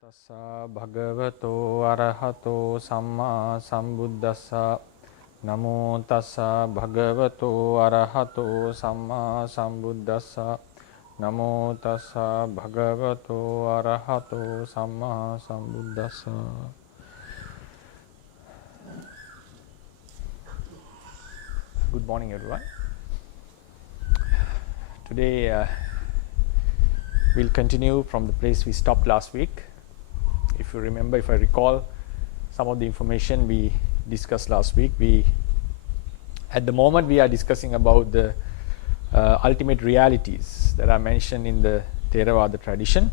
Tassa bhagavato arahato samma sambuddhassa. Namo tassa bhagavato arahato samma sambuddhassa. Namo tassa bhagavato arahato samma sambuddhassa. Good morning, everyone. Today we'll continue from the place we stopped last week. If you remember, if I recall some of the information we discussed last week, at the moment we are discussing about the ultimate realities that are mentioned in the Theravada tradition.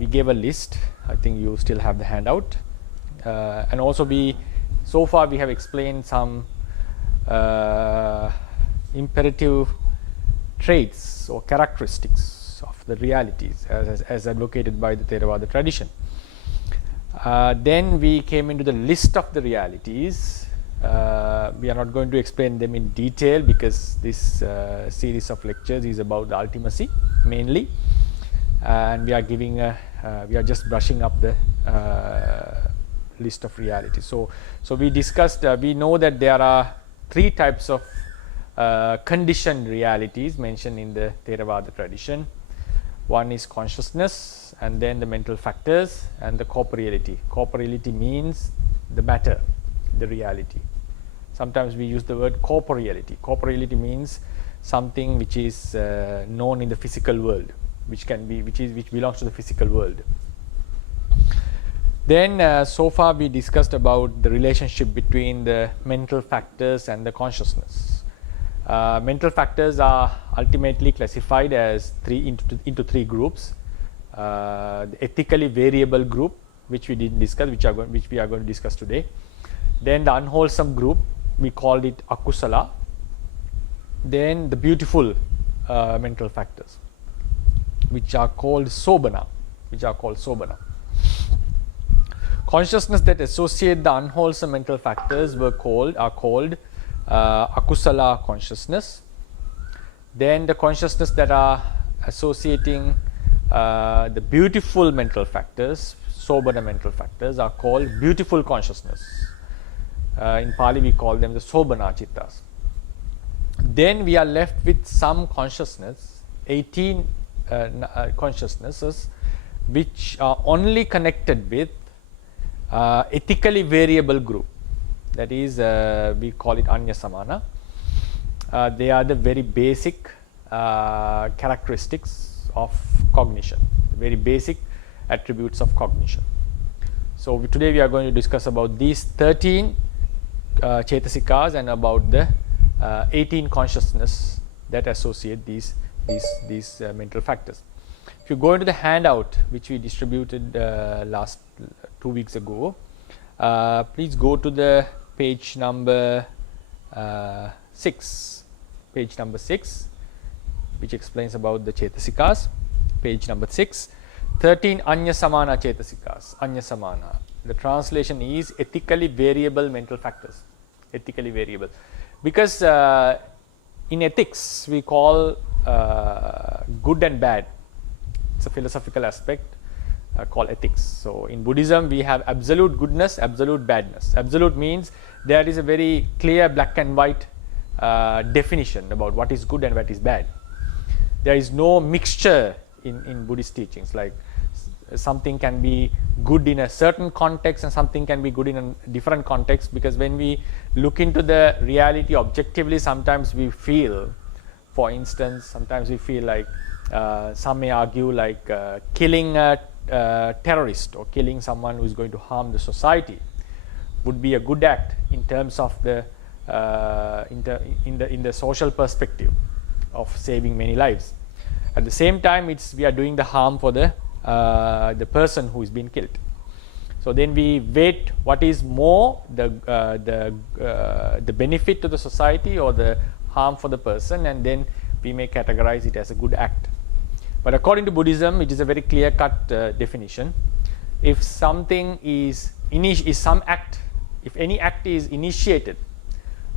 We gave a list. I think you still have the handout, and also so far we have explained some imperative traits or characteristics of the realities as advocated by the Theravada tradition. Then we came into the list of the realities. We are not going to explain them in detail because this series of lectures is about the ultimacy mainly, and we are just brushing up the list of realities. So we discussed. We know that there are three types of conditioned realities mentioned in the Theravada tradition. One is consciousness, and then the mental factors, and the corporeality. Corporeality means the matter, the reality. Sometimes we use the word corporeality. Corporeality means something which is known in the physical world, which belongs to the physical world. Then so far we discussed about the relationship between the mental factors and the consciousness. Mental factors are ultimately classified as into three groups. The ethically variable group, which we didn't discuss, which we are going to discuss today. Then the unwholesome group, we called it akusala. Then the beautiful mental factors, which are called sobana. Consciousness that associate the unwholesome mental factors are called akusala consciousness. Then the consciousness that are associating the beautiful mental factors, sobana mental factors, are called beautiful consciousness. In Pali we call them the sobana chittas. Then we are left with some consciousness, 18 consciousnesses, which are only connected with ethically variable group. That is, we call it anya samana. They are the very basic characteristics of cognition, very basic attributes of cognition. So today we are going to discuss about these 13 chetasikas and about the 18 consciousness that associate these mental factors. If you go into the handout which we distributed last 2 weeks ago, please go to the page number 6, which explains about the chetasikas. Page number 6, 13 anya samana chetasikas. Anya samana, the translation is ethically variable mental factors. Ethically variable, because in ethics we call good and bad. It's a philosophical aspect called ethics. So in Buddhism we have absolute goodness, absolute badness. Absolute means there is a very clear black and white definition about what is good and what is bad. There is no mixture in Buddhist teachings, like something can be good in a certain context and something can be good in a different context, because when we look into the reality objectively, sometimes we feel, for instance, like some may argue like killing a terrorist or killing someone who is going to harm the society would be a good act in terms of the in the social perspective of saving many lives. At the same time, we are doing the harm for the person who is being killed. So then we weight what is more, the benefit to the society or the harm for the person, and then we may categorize it as a good act. But according to Buddhism, it is a very clear-cut definition. If something if any act is initiated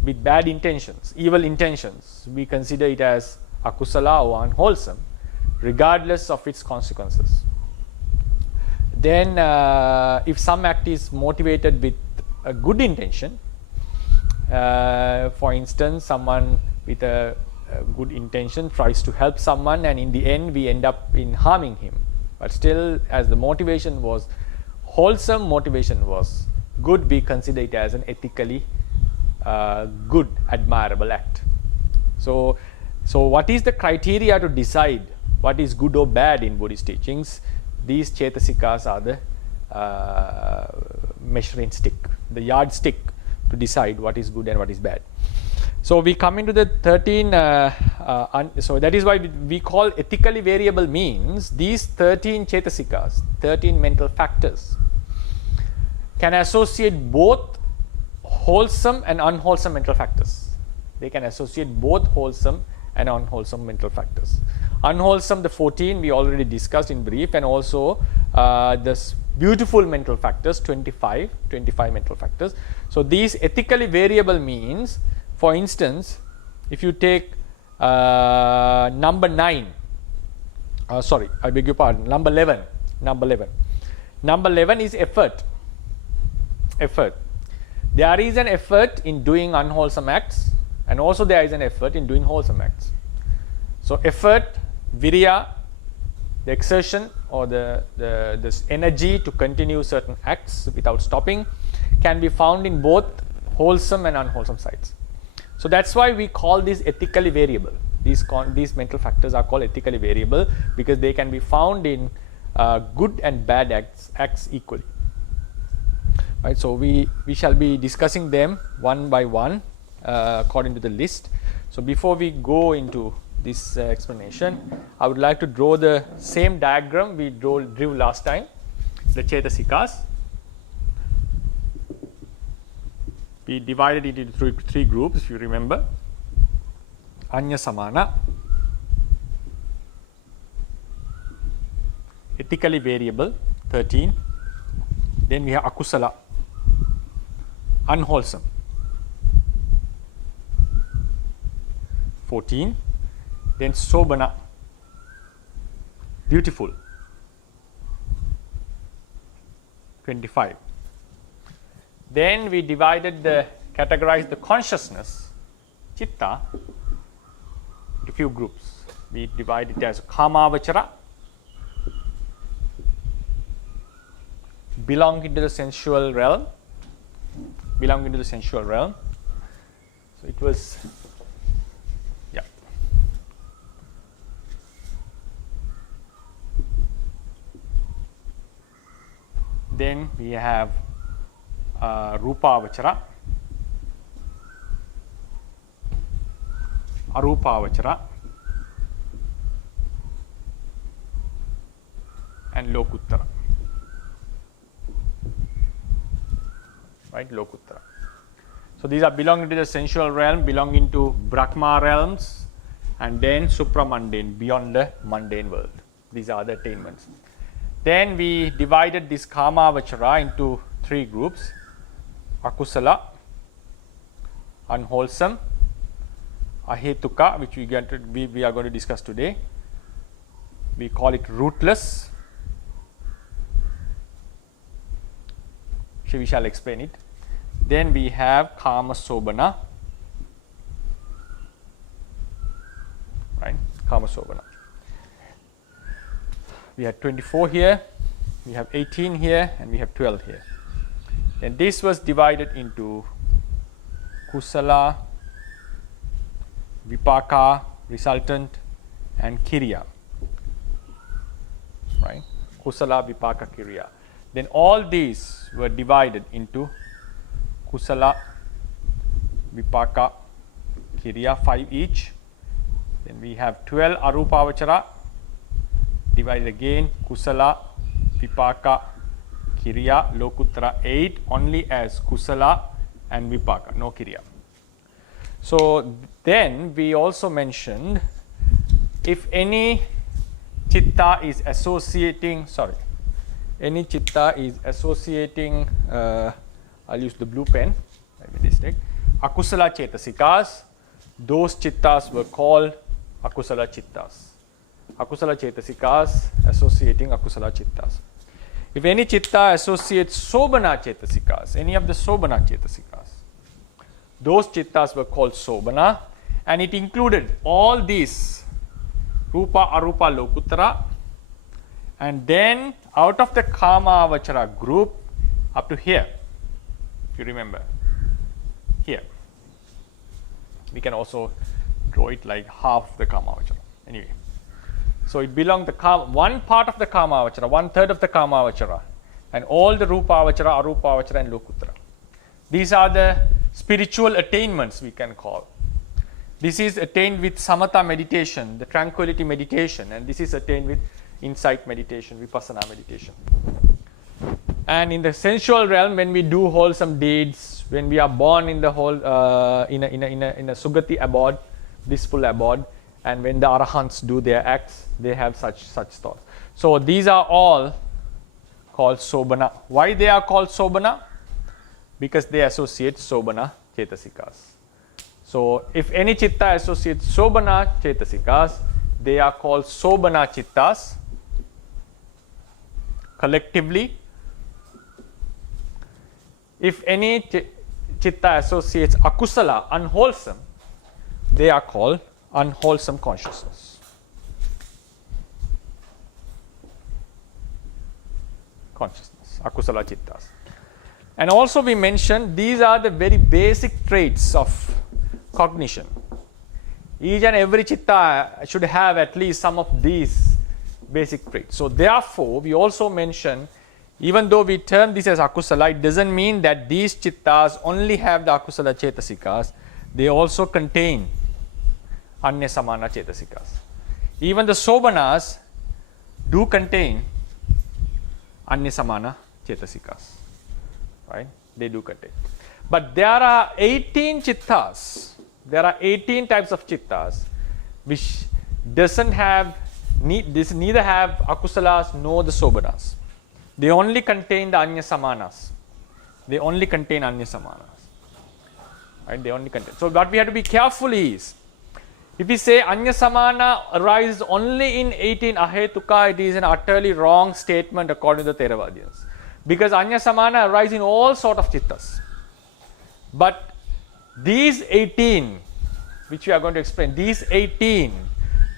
with bad intentions, evil intentions, we consider it as akusala or unwholesome, regardless of its consequences. Then if some act is motivated with a good intention, for instance, someone with a good intention tries to help someone, and in the end we end up in harming him, but still, as the motivation was wholesome, motivation was good, we consider it as an ethically good, admirable act. So what is the criteria to decide what is good or bad in Buddhist teachings? These cetasikas are the measuring stick, the yardstick to decide what is good and what is bad. So we come into the 13, so that is why we call ethically variable means these 13 cetasikas, 13 mental factors, can associate both wholesome and unwholesome mental factors. They can associate both wholesome and unwholesome mental factors. Unwholesome, the 14 we already discussed in brief, and also this beautiful mental factors, 25 mental factors. So these ethically variable means, for instance, if you take number 9, sorry, I beg your pardon, number 11. Number 11 is effort. There is an effort in doing unwholesome acts, and also there is an effort in doing wholesome acts. So effort, virya, the exertion or this energy to continue certain acts without stopping, can be found in both wholesome and unwholesome sides. So that's why we call these ethically variable. These mental factors are called ethically variable because they can be found in good and bad acts equally. Right, so we shall be discussing them one by one according to the list. So before we go into this explanation, I would like to draw the same diagram we drew last time, the cetasikas. We divided it into three groups, if you remember. Anya samana, ethically variable, 13. Then we have akusala, unwholesome, 14. Then sobana, beautiful, 25. Then we categorized the consciousness, chitta, into few groups. We divide it as kamavachara, belonging to the sensual realm. So it was, yeah. Then we have Rupavachara, Arupavachara, and Lokuttara. Right, Lokuttara. So these are belonging to the sensual realm, belonging to Brahma realms, and then supramundane, beyond the mundane world. These are the attainments. Then we divided this Kamavachara into three groups: akusala, unwholesome, ahetuka, which we are going to discuss today. We call it rootless. We shall explain it. Then we have kama sobana, right? Kama sobana. We have 24 here, we have 18 here, and we have 12 here. And this was divided into kusala, vipaka, resultant, and kiriya. Right? Kusala, vipaka, kiriya. Then all these were divided into kusala, vipaka, kiriya, 5 each. Then we have 12 arupavachara, divided again kusala, vipaka, kiriya, lokuttara, 8 only as kusala and vipaka, no kiriya. So then we also mentioned if any chitta is associating, I'll use the blue pen, akusala cetasikas, those chittas were called akusala chittas. Akusala cetasikas associating akusala chittas. If any chitta associates sobana chetasikas, any of the sobana chetasikas, those chittas were called sobana, and it included all these rupa, arupa, lokuttara, and then out of the kama avachara group up to here, if you remember, here. We can also draw it like half the kama avachara. Anyway, so it belonged to one part of the kama avachara, 1/3 of the kama avachara, and all the rupa avachara, arupa avachara, and lokuttara. These are the spiritual attainments, we can call. This is attained with samatha meditation, the tranquility meditation, and this is attained with insight meditation, vipassana meditation. And in the sensual realm, when we do wholesome deeds, when we are born in the whole in a sugati abode, blissful abode, and when the arahants do their acts, they have such thoughts. So these are all called sobana. Why they are called sobana? Because they associate sobana chetasikas. So if any chitta associates sobana chetasikas, they are called sobana chittas collectively. If any chitta associates akusala, unwholesome, they are called unwholesome consciousness. Akusala chittas. And also we mentioned these are the very basic traits of cognition. Each and every chitta should have at least some of these basic traits. So therefore, we also mention, even though we term this as akusala, it doesn't mean that these chittas only have the akusala chetasikas. They also contain anya samana chetasikas. Even the sobanas do contain anya samana chetasikas. Right? They do contain. But there are 18 chittas. There are 18 types of chittas which doesn't have neither have akusalas nor the sobanas. They only contain the anya samanas. They only contain anya samanas. Right? They only contain. So what we have to be careful is, if we say anya samana arises only in 18 ahetuka, it is an utterly wrong statement according to the Theravadians. Because anya samana arise in all sort of chittas. But these 18, which we are going to explain, these 18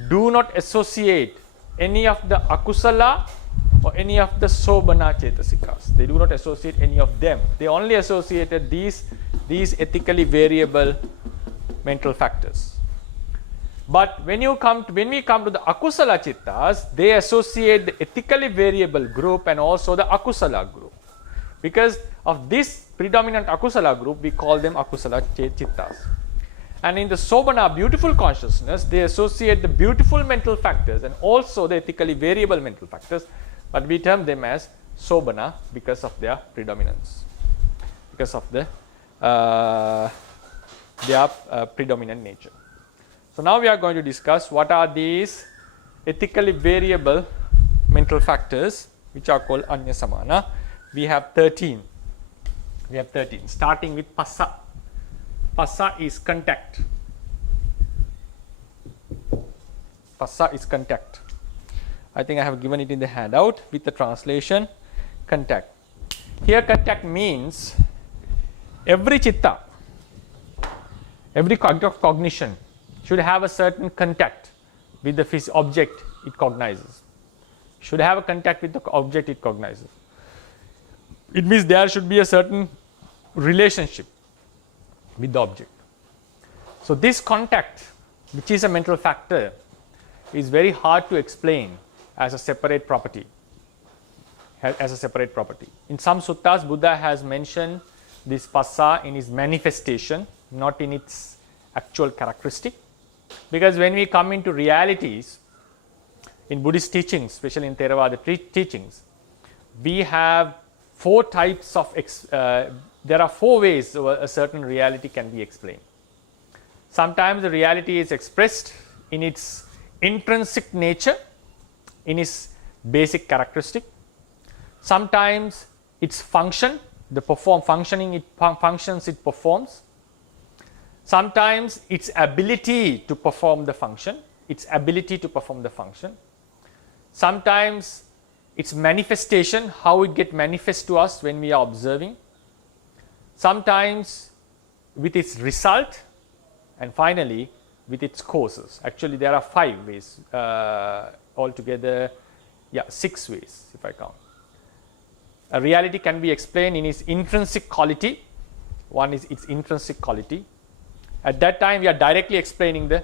do not associate any of the akusala or any of the sobana chetasikas. They do not associate any of them. They only associated these ethically variable mental factors. But when we come to the akusala chittas, they associate the ethically variable group and also the akusala group. Because of this predominant akusala group, we call them akusala chittas. And in the sobana, beautiful consciousness, they associate the beautiful mental factors and also the ethically variable mental factors, but we term them as sobana because of their predominance, because of their predominant nature. So now we are going to discuss what are these ethically variable mental factors which are called anya samana. We have 13. Starting with passa. Passa is contact. Passa is contact. I think I have given it in the handout with the translation. Contact. Here contact means every chitta, every cognition should have a certain contact with the object it cognizes. Should have a contact with the object it cognizes. It means there should be a certain relationship with the object. So this contact, which is a mental factor, is very hard to explain as a separate property. In some suttas, Buddha has mentioned this passa in its manifestation, not in its actual characteristic. Because when we come into realities, in Buddhist teachings, especially in Theravada teachings, we have four types of, there are four ways a certain reality can be explained. Sometimes the reality is expressed in its intrinsic nature, in its basic characteristic. Sometimes its function, the functions it performs. Sometimes its ability to perform the function, Sometimes its manifestation, how it gets manifest to us when we are observing, sometimes with its result, and finally with its causes. Actually, there are 5 ways altogether. Yeah, 6 ways if I count. A reality can be explained in its intrinsic quality. One is its intrinsic quality. At that time, we are directly explaining the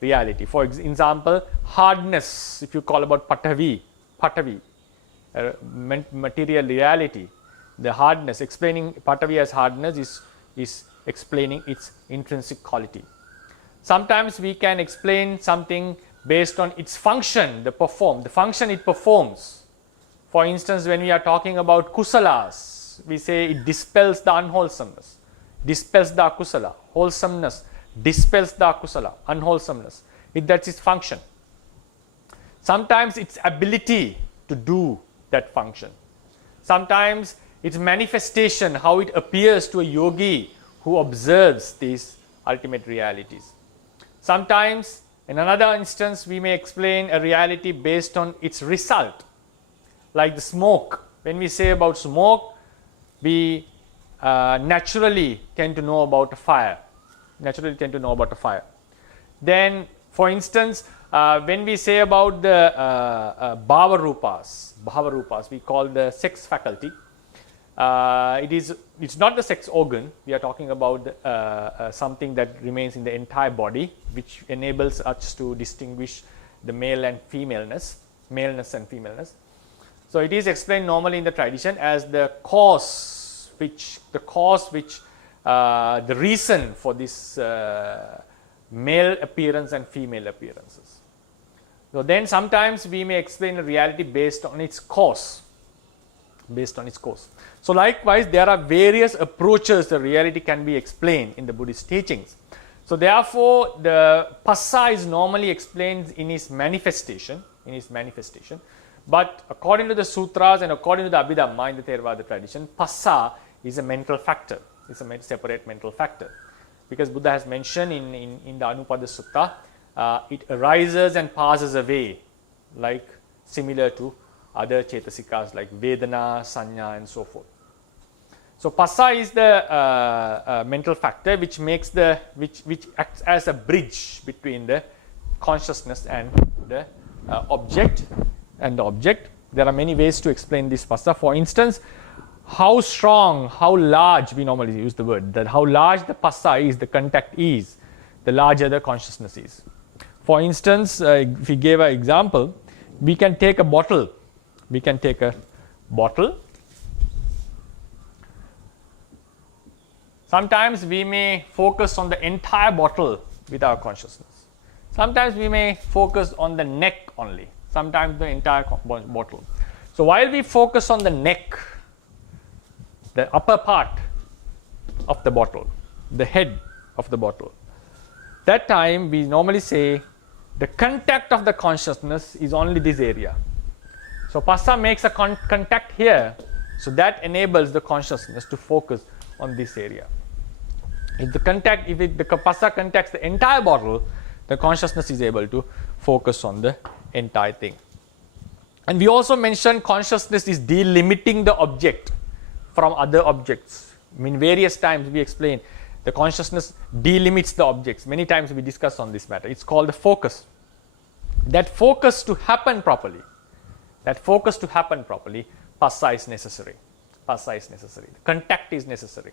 reality. For example, hardness, if you call about Patavi, material reality, the hardness, explaining Patavi as hardness is explaining its intrinsic quality. Sometimes we can explain something based on its function, the function it performs. For instance, when we are talking about kusalas, we say it dispels the unwholesomeness, dispels the akusala, wholesomeness, dispels the akusala, unwholesomeness. That's its function. Sometimes its ability to do that function. Sometimes its manifestation, how it appears to a yogi who observes these ultimate realities. Sometimes, in another instance, we may explain a reality based on its result, like the smoke. When we say about smoke, we naturally tend to know about a fire. Then, for instance, when we say about the bhavarupas, we call the sex faculty. It's not the sex organ. We are talking about something that remains in the entire body, which enables us to distinguish the male and femaleness, maleness and femaleness. So it is explained normally in the tradition as the reason for this male appearance and female appearances. So then sometimes we may explain a reality based on its cause. So likewise, there are various approaches the reality can be explained in the Buddhist teachings. So therefore, the passa is normally explained in its manifestation. But according to the sutras and according to the Abhidhamma in the Theravada tradition, passa is a mental factor. It's a separate mental factor. Because Buddha has mentioned in the Anupada Sutta, it arises and passes away, like similar to other cetasikas like Vedana, Sanya, and so forth. So passa is the mental factor which acts as a bridge between the consciousness and the object. There are many ways to explain this passa. For instance, how strong, how large, we normally use the word, that how large the passa is, the contact is, the larger the consciousness is. For instance, if we gave an example, we can take a bottle. Sometimes we may focus on the entire bottle with our consciousness. Sometimes we may focus on the neck only. Sometimes the entire bottle. So while we focus on the neck, the upper part of the bottle, the head of the bottle, that time we normally say the contact of the consciousness is only this area. So passa makes a contact here, so that enables the consciousness to focus on this area. If the passa contacts the entire bottle, the consciousness is able to focus on the entire thing. And we also mentioned consciousness is delimiting the object from other objects. Various times we explain the consciousness delimits the objects. Many times we discuss on this matter. It's called the focus. That focus to happen properly, passa is necessary. The contact is necessary.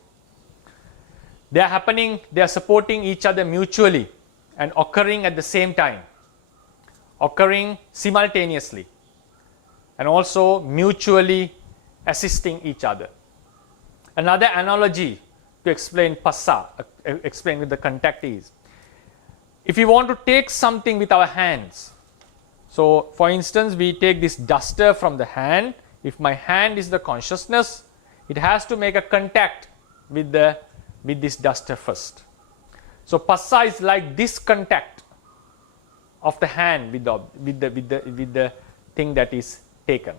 They are supporting each other mutually and occurring at the same time, occurring simultaneously, and also mutually assisting each other. Another analogy to explain passa, explain with the contact is, if we want to take something with our hands, so for instance, we take this duster from the hand. If my hand is the consciousness, it has to make a contact with this duster first. So passa is like this contact of the hand with the thing that is taken.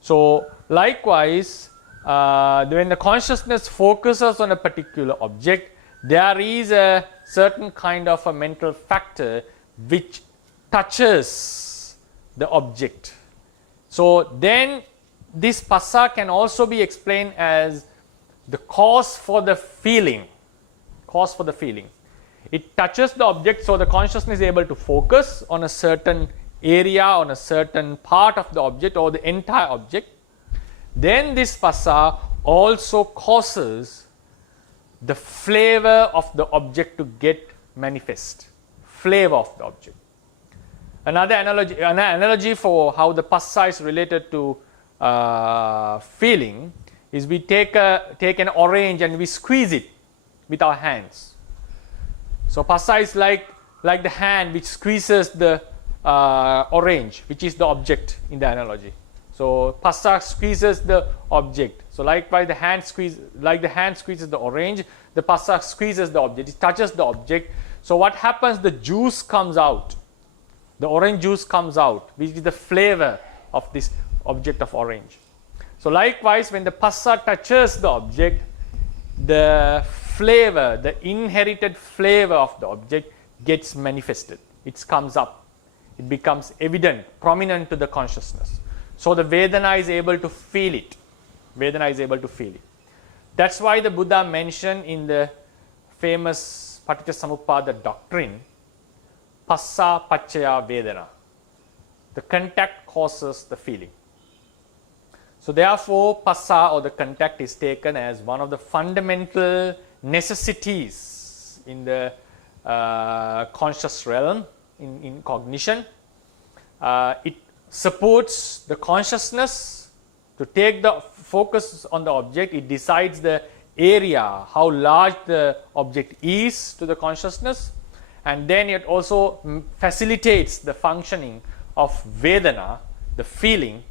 So likewise, when the consciousness focuses on a particular object, there is a certain kind of a mental factor which touches the object. So then this passa can also be explained as the cause for the feeling. Cause for the feeling. It touches the object, so the consciousness is able to focus on a certain area, on a certain part of the object or the entire object. Then this passa also causes the flavor of the object to get manifest. Flavor of the object. Another analogy for how the passa is related to feeling is we take an orange and we squeeze it with our hands. So passa is like the hand which squeezes the orange, which is the object in the analogy. So passa squeezes the object. So likewise, the hand squeezes the orange, the passa squeezes the object. It touches the object. So what happens? The juice comes out. The orange juice comes out, which is the flavor of this object of orange. So likewise, when the passa touches the object, the flavor, the inherited flavor of the object gets manifested. It comes up. It becomes evident, prominent to the consciousness. So the Vedana is able to feel it. Vedana is able to feel it. That's why the Buddha mentioned in the famous Paticcasamuppada doctrine, Passa Paccaya Vedana. The contact causes the feeling. So therefore, passa or the contact is taken as one of the fundamental necessities in the conscious realm, in cognition. It supports the consciousness to take the focus on the object. It decides the area, how large the object is to the consciousness, and then it also facilitates the functioning of Vedana, the feeling,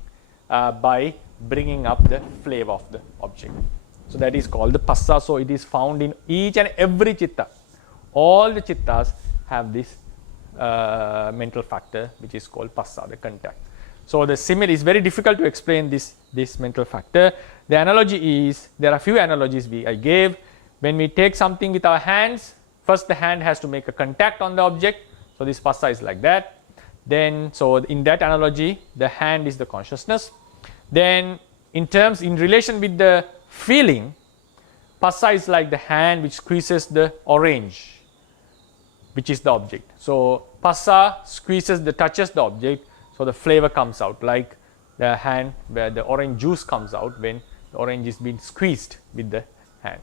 by bringing up the flavor of the object. So that is called the passa. So it is found in each and every chitta. All the chittas have this mental factor, which is called passa, the contact. So the simile is very difficult to explain this mental factor. The analogy is, there are few analogies I gave. When we take something with our hands, first the hand has to make a contact on the object. So this passa is like that. Then, so in that analogy, the hand is the consciousness. Then in relation with the feeling, passa is like the hand which squeezes the orange, which is the object. So passa touches the object, so the flavor comes out, like the hand where the orange juice comes out when the orange is being squeezed with the hand.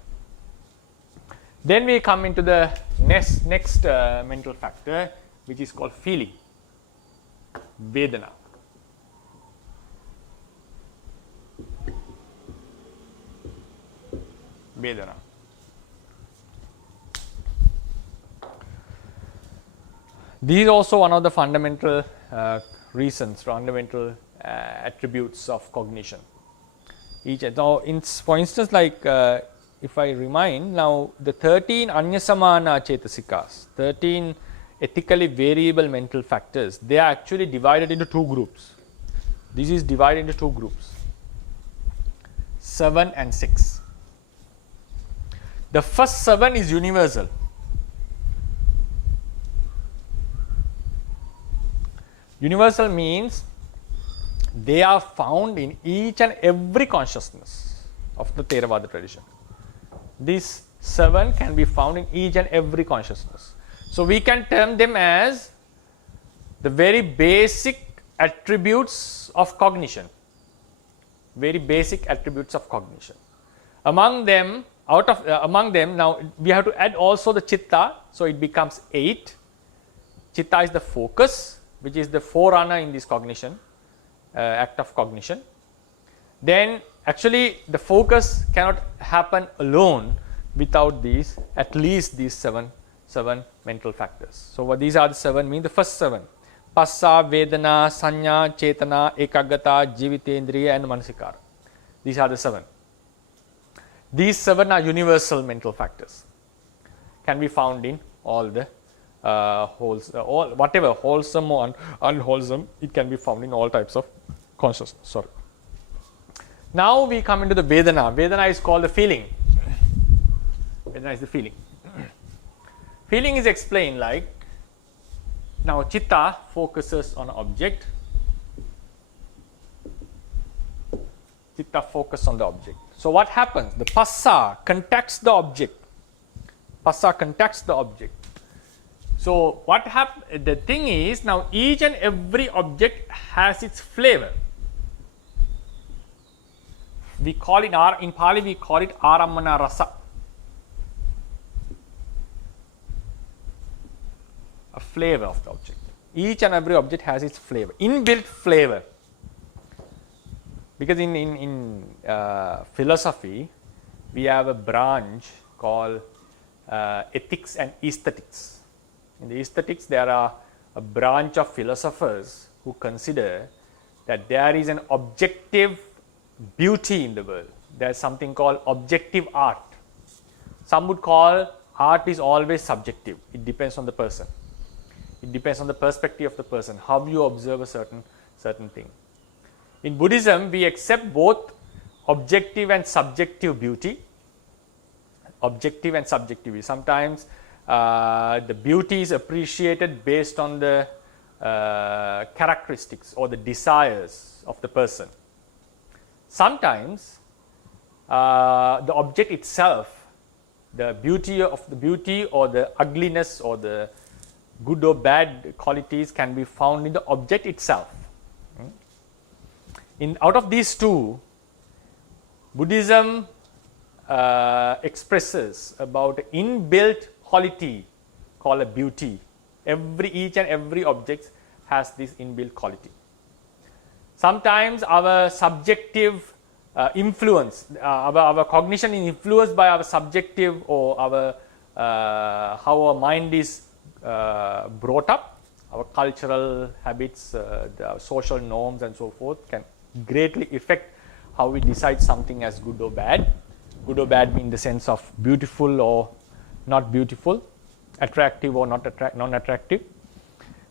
Then we come into the next mental factor, which is called feeling, Vedana. Vedana. This is also one of the fundamental reasons, fundamental attributes of cognition. Now, for instance, like if I remind now, the 13 anyasamana cetasikas, 13 ethically variable mental factors, they are actually divided into two groups. This is divided into two groups, 7 and 6. The first 7 is universal. Universal means they are found in each and every consciousness of the Theravada tradition. These 7 can be found in each and every consciousness. So we can term them as the very basic attributes of cognition. Very basic attributes of cognition. Among them, now we have to add also the chitta, so it becomes 8. Chitta is the focus, which is the forerunner in this cognition, act of cognition. Then actually the focus cannot happen alone without at least these seven mental factors. So what these are the 7 mean? The first 7, passa, vedana, sanya, chetana, ekaggata, jivitendriya and manasikara. These are the 7. These 7 are universal mental factors. Can be found in all the whatever wholesome or unwholesome, it can be found in all types of consciousness. Now we come into the Vedana. Vedana is called the feeling. Vedana is the feeling. Feeling is explained like, now chitta focuses on an object. Chitta focus on the object. So what happens? The passa contacts the object. Passa contacts the object. So what happens? The thing is, now each and every object has its flavor. We call it, in Pali we call it arammana rasa. A flavor of the object. Each and every object has its flavor, inbuilt flavor. Because in philosophy, we have a branch called ethics and aesthetics. In the aesthetics, there are a branch of philosophers who consider that there is an objective beauty in the world. There is something called objective art. Some would call art is always subjective. It depends on the person. It depends on the perspective of the person, how you observe a certain thing. In Buddhism, we accept both objective and subjective beauty. Objective and subjective beauty. Sometimes the beauty is appreciated based on the characteristics or the desires of the person. Sometimes the object itself, the beauty or the ugliness or the good or bad qualities can be found in the object itself. Out of these two, Buddhism expresses about inbuilt quality called a beauty. Each and every object has this inbuilt quality. Sometimes our subjective influence, our cognition is influenced by our subjective or our how our mind is brought up. Our cultural habits, the social norms and so forth can greatly affect how we decide something as good or bad. Good or bad in the sense of beautiful or not beautiful, attractive or non-attractive.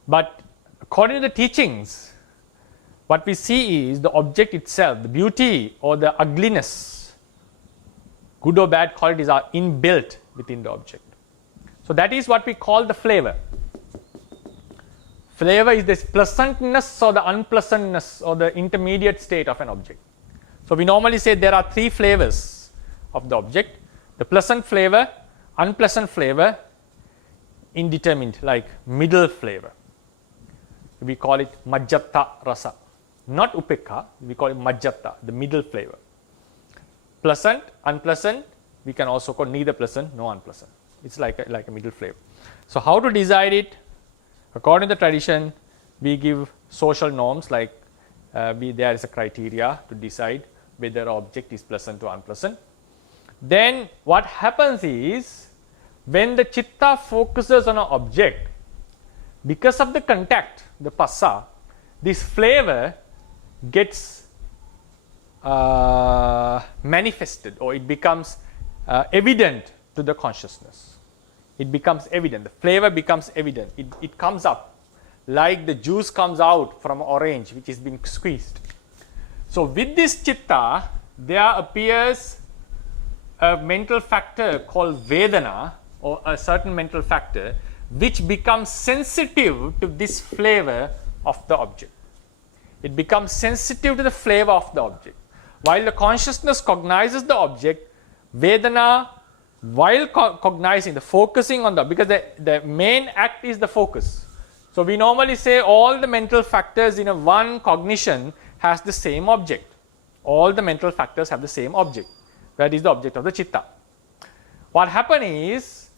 But according to the teachings, what we see is the object itself, the beauty or the ugliness, good or bad qualities are inbuilt within the object. So that is what we call the flavor. Flavor is this pleasantness or the unpleasantness or the intermediate state of an object. So we normally say there are three flavors of the object: the pleasant flavor, unpleasant flavor, indeterminate, like middle flavor. We call it majjata rasa, not upekha. We call it majjata, the middle flavor. Pleasant, unpleasant, we can also call neither pleasant nor unpleasant. It's like a middle flavor. So how to decide it? According to the tradition, we give social norms, like there is a criteria to decide whether an object is pleasant or unpleasant. Then what happens is, when the chitta focuses on an object, because of the contact, the passa, this flavor gets manifested, or it becomes evident to the consciousness. It becomes evident. The flavor becomes evident. It comes up like the juice comes out from an orange which is being squeezed. So with this chitta, there appears a mental factor called Vedana, or a certain mental factor which becomes sensitive to this flavor of the object. It becomes sensitive to the flavor of the object. While the consciousness cognizes the object, Vedana, while cognizing, the focusing on because the main act is the focus. So we normally say all the mental factors in a one cognition has the same object. All the mental factors have the same object. That is the object of the chitta. What happens is,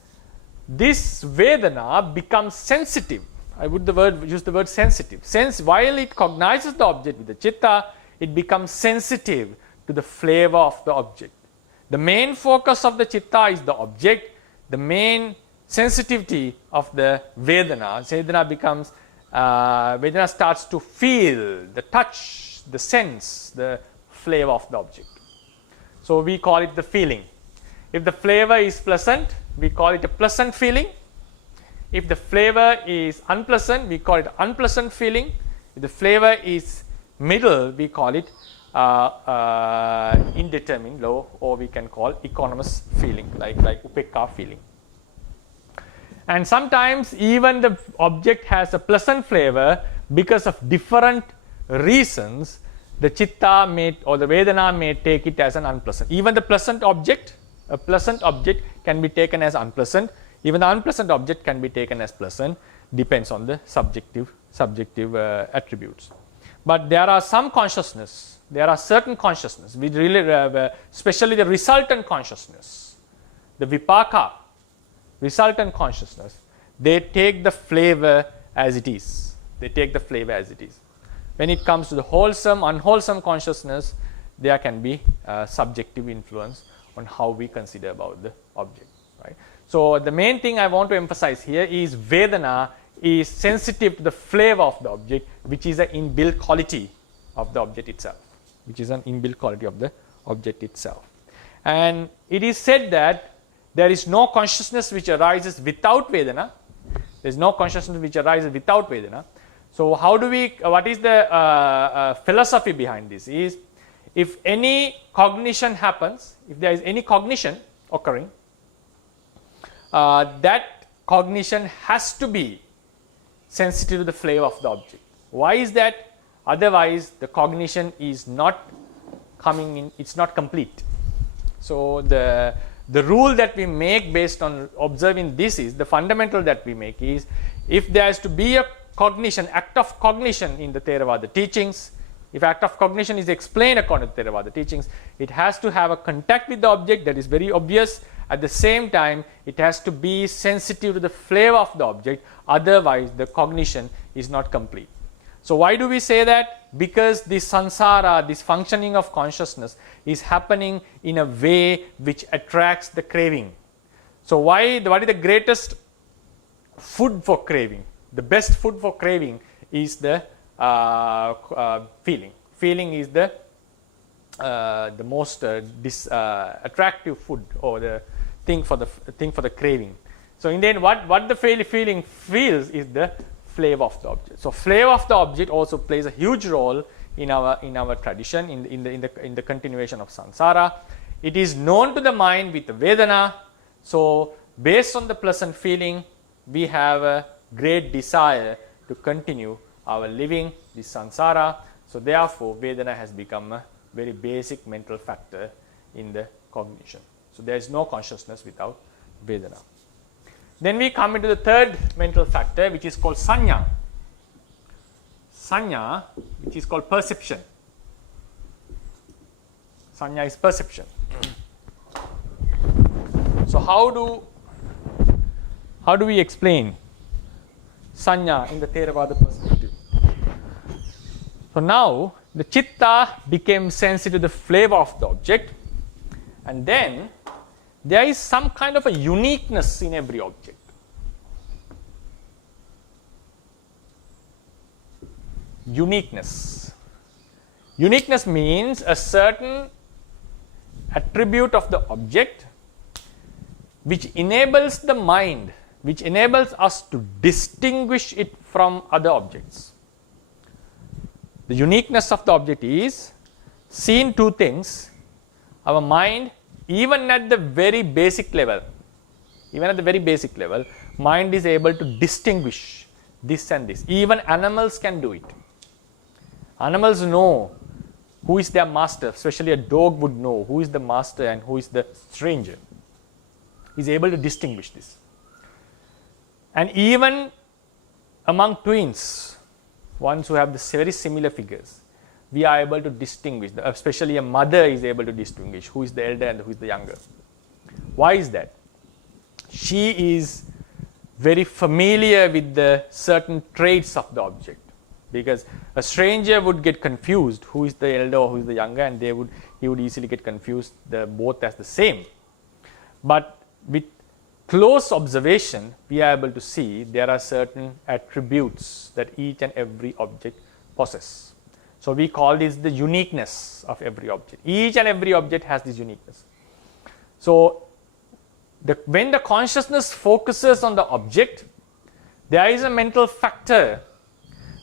this Vedana becomes sensitive. I would use the word sensitive. While it cognizes the object with the chitta, it becomes sensitive to the flavor of the object. The main focus of the chitta is the object. The main sensitivity of the Vedana becomes, Vedana starts to feel the touch, the sense, the flavor of the object. So we call it the feeling. If the flavor is pleasant, we call it a pleasant feeling. If the flavor is unpleasant, we call it unpleasant feeling. If the flavor is middle, we call it indeterminate, low, or we can call equanimous feeling, like upekka feeling. And sometimes even the object has a pleasant flavor because of different reasons. the chitta may or the Vedana may take it as an unpleasant. Even the pleasant object, a pleasant object can be taken as unpleasant. Even the unpleasant object can be taken as pleasant, depends on the subjective attributes. But there are some consciousness, there are certain consciousness, we really, especially the resultant consciousness, the vipaka, resultant consciousness, they take the flavor as it is. They take the flavor as it is. When it comes to the wholesome, unwholesome consciousness, there can be subjective influence on how we consider about the object. Right? So the main thing I want to emphasize here is Vedana is sensitive to the flavor of the object, which is an inbuilt quality of the object itself. Which is an inbuilt quality of the object itself. And it is said that there is no consciousness which arises without Vedana. There is no consciousness which arises without Vedana. So how do we, what is the philosophy behind this is, if any cognition happens, if there is any cognition occurring, that cognition has to be sensitive to the flavor of the object. Why is that? Otherwise, the cognition is not coming in, it's not complete. So the rule that we make based on observing this is, the fundamental that we make is, if there is to be a cognition, act of cognition in the Theravada teachings, if act of cognition is explained according to Theravada teachings, it has to have a contact with the object, that is very obvious. At the same time, it has to be sensitive to the flavor of the object, otherwise the cognition is not complete. So why do we say that? Because this samsara, this functioning of consciousness is happening in a way which attracts the craving. So what is the greatest food for craving? The best food for craving is the feeling. Feeling is the most attractive food, or the thing for the craving. So in the end, what the feeling feels is the flavor of the object. So flavor of the object also plays a huge role in our tradition, in the continuation of samsara. It is known to the mind with the Vedana. So based on the pleasant feeling, we have a great desire to continue our living, this samsara. So therefore, Vedana has become a very basic mental factor in the cognition. So there is no consciousness without Vedana. Then we come into the third mental factor, which is called sanya. Sanya, which is called perception. Sanya is perception. So how do we explain sanya in the Theravada perspective? So now the chitta became sensitive to the flavor of the object, and then there is some kind of a uniqueness in every object. Uniqueness. Uniqueness means a certain attribute of the object which enables the mind, which enables us to distinguish it from other objects. The uniqueness of the object is seen two things. Our mind, even at the very basic level, mind is able to distinguish this and this. Even animals can do it. Animals know who is their master, especially a dog would know who is the master and who is the stranger. He is able to distinguish this. And even among twins, ones who have the very similar figures, we are able to distinguish, especially a mother is able to distinguish who is the elder and who is the younger. Why is that? She is very familiar with the certain traits of the object, because a stranger would get confused who is the elder or who is the younger, and he would easily get confused both as the same. But with close observation, we are able to see there are certain attributes that each and every object possesses. So we call this the uniqueness of every object. Each and every object has this uniqueness. So when the consciousness focuses on the object, there is a mental factor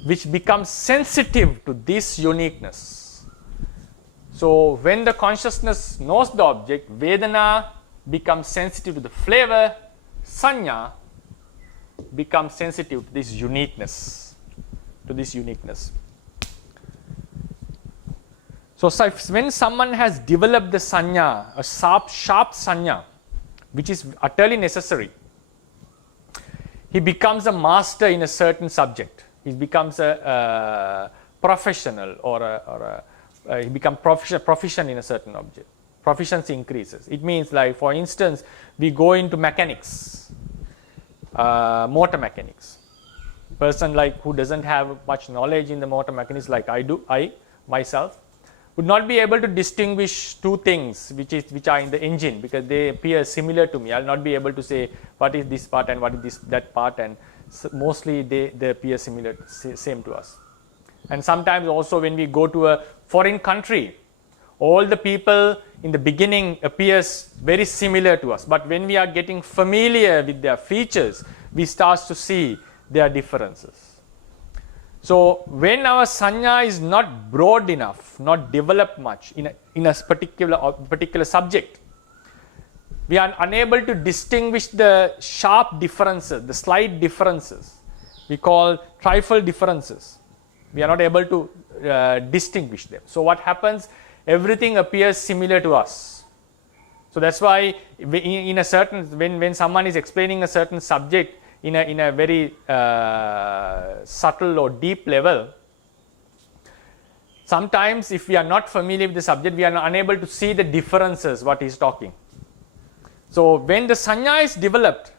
which becomes sensitive to this uniqueness. So when the consciousness knows the object, Vedana becomes sensitive to the flavor, Sanya becomes sensitive to this uniqueness. So when someone has developed the sanya, a sharp sanya, which is utterly necessary, he becomes a master in a certain subject. He becomes a professional or he becomes proficient in a certain object. Proficiency increases. It means, like, for instance, we go into mechanics, motor mechanics. Person like who doesn't have much knowledge in the motor mechanics, like I myself, would not be able to distinguish two things which are in the engine, because they appear similar to me. I'll not be able to say what is this part and what is that part, and mostly they appear similar, same to us. And sometimes also when we go to a foreign country, all the people in the beginning appears very similar to us, but when we are getting familiar with their features, we start to see their differences. So when our sanya is not broad enough, not developed much in a particular subject, we are unable to distinguish the sharp differences, the slight differences. We call trifle differences. We are not able to distinguish them. So what happens? Everything appears similar to us. So that's why in a certain, when someone is explaining a certain subject in a very subtle or deep level, sometimes if we are not familiar with the subject, we are unable to see the differences what he is talking. So when the sanya is developed,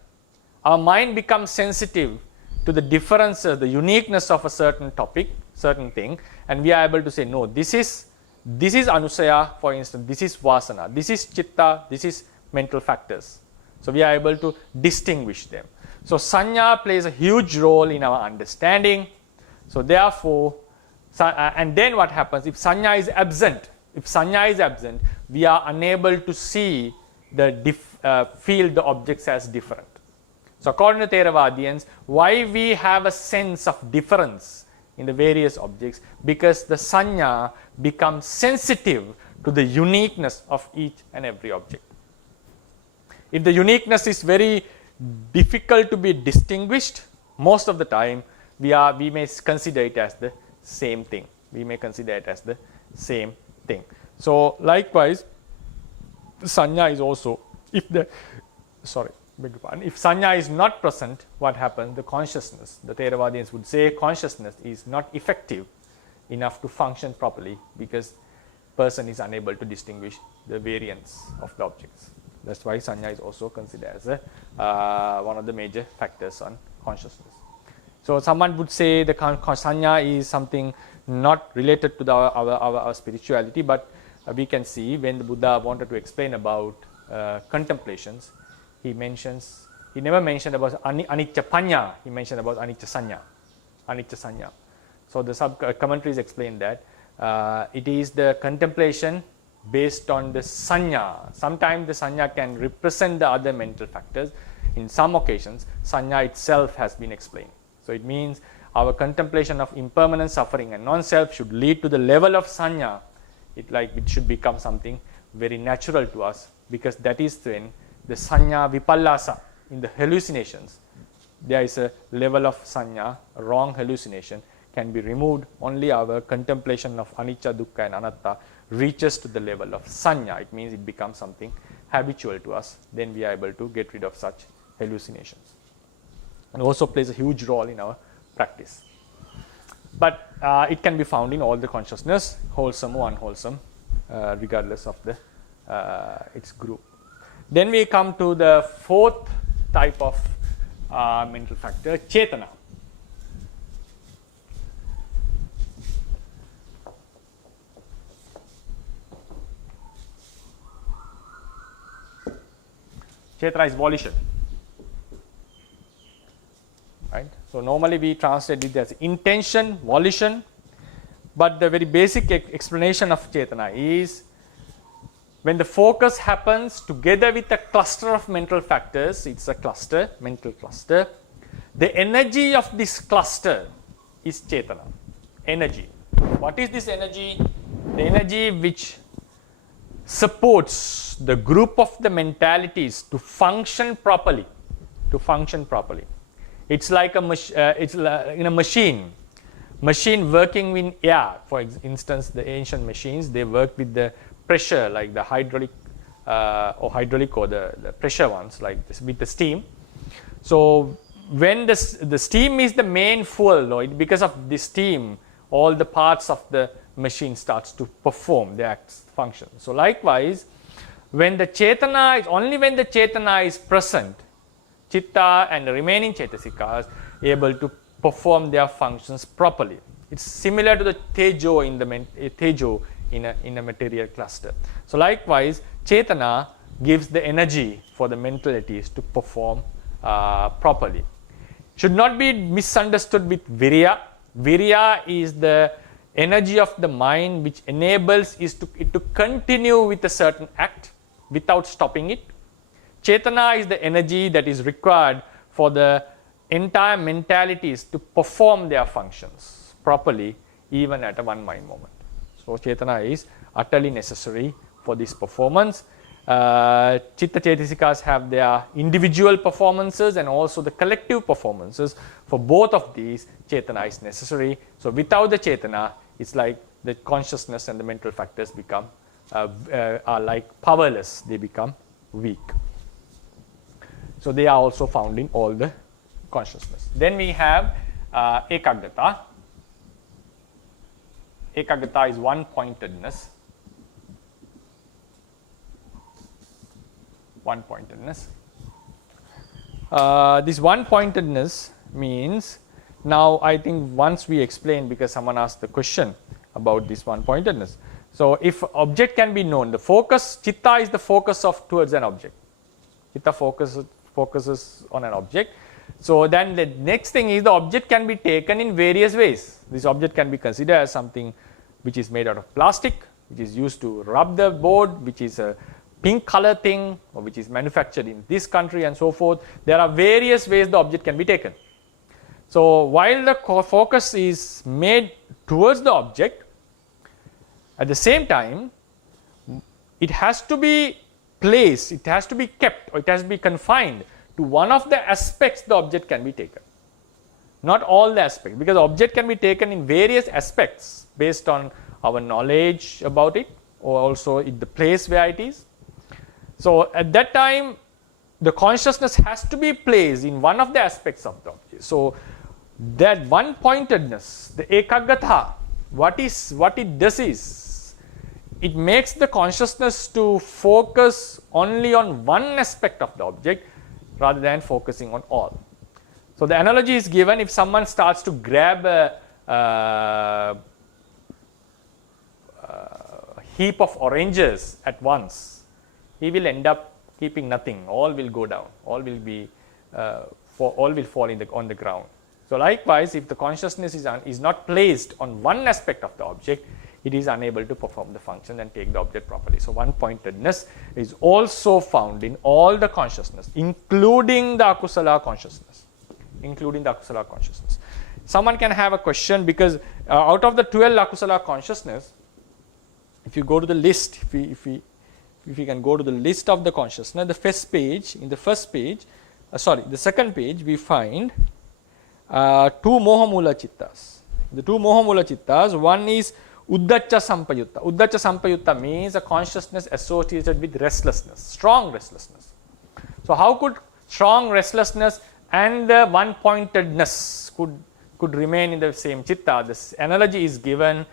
our mind becomes sensitive to the differences, the uniqueness of a certain topic, certain thing, and we are able to say, no, this is anusaya, for instance, this is vasana, this is chitta, this is mental factors. So we are able to distinguish them. So sanya plays a huge role in our understanding. So therefore, and then what happens if sanya is absent? If sanya is absent, we are unable to see feel the objects as different. So according to Theravadians, why we have a sense of difference in the various objects? Because the sanya becomes sensitive to the uniqueness of each and every object. If the uniqueness is very difficult to be distinguished, most of the time we may consider it as the same thing. We may consider it as the same thing. So likewise, sanya is also, if sanya is not present, what happens? The consciousness, the Theravadians would say, consciousness is not effective enough to function properly, because person is unable to distinguish the variance of the objects. That's why sanya is also considered as one of the major factors on consciousness. So someone would say the sanya is something not related to our spirituality, but we can see when the Buddha wanted to explain about contemplations, he never mentioned about anicca panya, he mentioned about anicca sanya. So the commentaries explain that it is the contemplation based on the sanya. Sometimes the sanya can represent the other mental factors. In some occasions, sanya itself has been explained. So it means our contemplation of impermanent suffering and non-self should lead to the level of sanya. It should become something very natural to us, because that is when the sanya vipallasa, in the hallucinations, there is a level of sanya, a wrong hallucination can be removed. Only our contemplation of anicca, dukkha and anatta reaches to the level of sanya. It means it becomes something habitual to us. Then we are able to get rid of such hallucinations. And also plays a huge role in our practice. But it can be found in all the consciousness, wholesome or unwholesome, regardless of its group. Then we come to the fourth type of mental factor, chetana. Chetana is volition. Right? So normally we translate it as intention, volition, but the very basic explanation of chetana is when the focus happens together with a cluster of mental factors, it's a cluster, mental cluster. The energy of this cluster is chetana, energy. What is this energy? The energy which supports the group of the mentalities to function properly. It's like in a machine. machine working in air. For instance, the ancient machines, they work with the pressure, like the hydraulic or the pressure ones, like this, with the steam. So when the steam is the main fuel, because of the steam, all the parts of the machine starts to perform their function. So likewise, when the Chetana is, only when the Chetana is present, Chitta and the remaining Chetasikas able to perform their functions properly. It's similar to the Tejo in a material cluster. So likewise, Chetana gives the energy for the mental entities to perform properly. Should not be misunderstood with Virya. Virya is the energy of the mind which enables it to continue with a certain act without stopping it. Chetana is the energy that is required for the entire mentalities to perform their functions properly, even at a one mind moment. So Chetana is utterly necessary for this performance. Chitta Chetasikas have their individual performances and also the collective performances. For both of these, Chetana is necessary. So without the Chetana, it's like the consciousness and the mental factors become are like powerless. They become weak. So they are also found in all the consciousness. Then we have Ekaggata. Ekaggata is one-pointedness. One-pointedness. This one-pointedness means, now I think once we explain, because someone asked the question about this one-pointedness. So if object can be known, the focus, Chitta is the focus towards an object. Chitta focuses on an object. So then the next thing is the object can be taken in various ways. This object can be considered as something which is made out of plastic, which is used to rub the board, which is a pink color thing, or which is manufactured in this country and so forth. There are various ways the object can be taken. So while the focus is made towards the object, at the same time, it has to be placed, it has to be kept, or it has to be confined to one of the aspects the object can be taken. Not all the aspects, because the object can be taken in various aspects based on our knowledge about it, or also in the place where it is. So at that time, the consciousness has to be placed in one of the aspects of the object. So that one-pointedness, the Ekaggata, what it does is, it makes the consciousness to focus only on one aspect of the object rather than focusing on all. So the analogy is given, if someone starts to grab a heap of oranges at once, he will end up keeping nothing. All will go down. All will be all will fall on the ground. So likewise, if the consciousness is not placed on one aspect of the object, it is unable to perform the function and take the object properly. So one-pointedness is also found in all the consciousness, including the akusala consciousness. Someone can have a question, because out of the 12 akusala consciousness, if you go to the list, if we can go to the list of the consciousness, the second page, we find two mohamula chittas. The two mohamula chittas, one is Uddacha Sampayutta. Uddacha Sampayutta means a consciousness associated with restlessness, strong restlessness. So how could strong restlessness and the one-pointedness could remain in the same chitta? This analogy is given,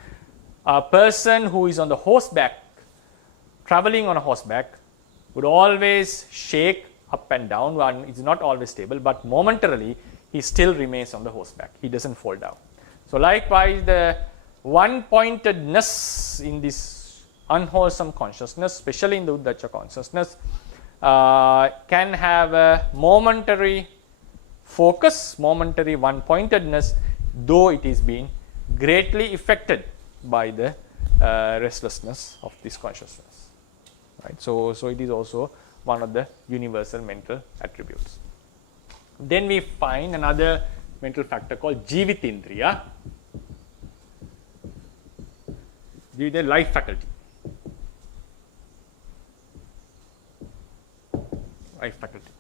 a person who is on the horseback, traveling on a horseback, would always shake up and down. One is not always stable, but momentarily he still remains on the horseback. He doesn't fall down. So likewise, the one-pointedness in this unwholesome consciousness, especially in the Uddacha consciousness, can have a momentary focus, momentary one-pointedness, though it is being greatly affected by the restlessness of this consciousness. Right? So it is also one of the universal mental attributes. Then we find another mental factor called Jivitindriya. The life faculty. Life faculty.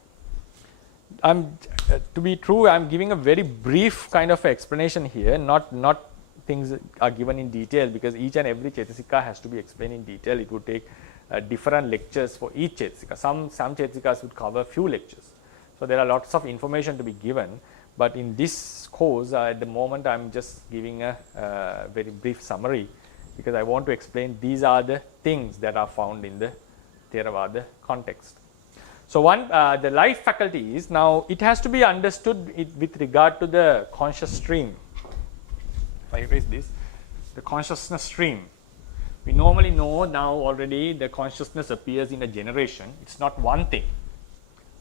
To be true, I'm giving a very brief kind of explanation here, not things are given in detail, because each and every Chetasika has to be explained in detail. It would take different lectures for each Chetasika. Some Chetasikas would cover few lectures. So there are lots of information to be given, but in this course at the moment I am just giving a very brief summary, because I want to explain these are the things that are found in the Theravada context. So the life faculty is, now it has to be understood with regard to the conscious stream. If I erase this, the consciousness stream. We normally know now already the consciousness appears in a generation. It's not one thing.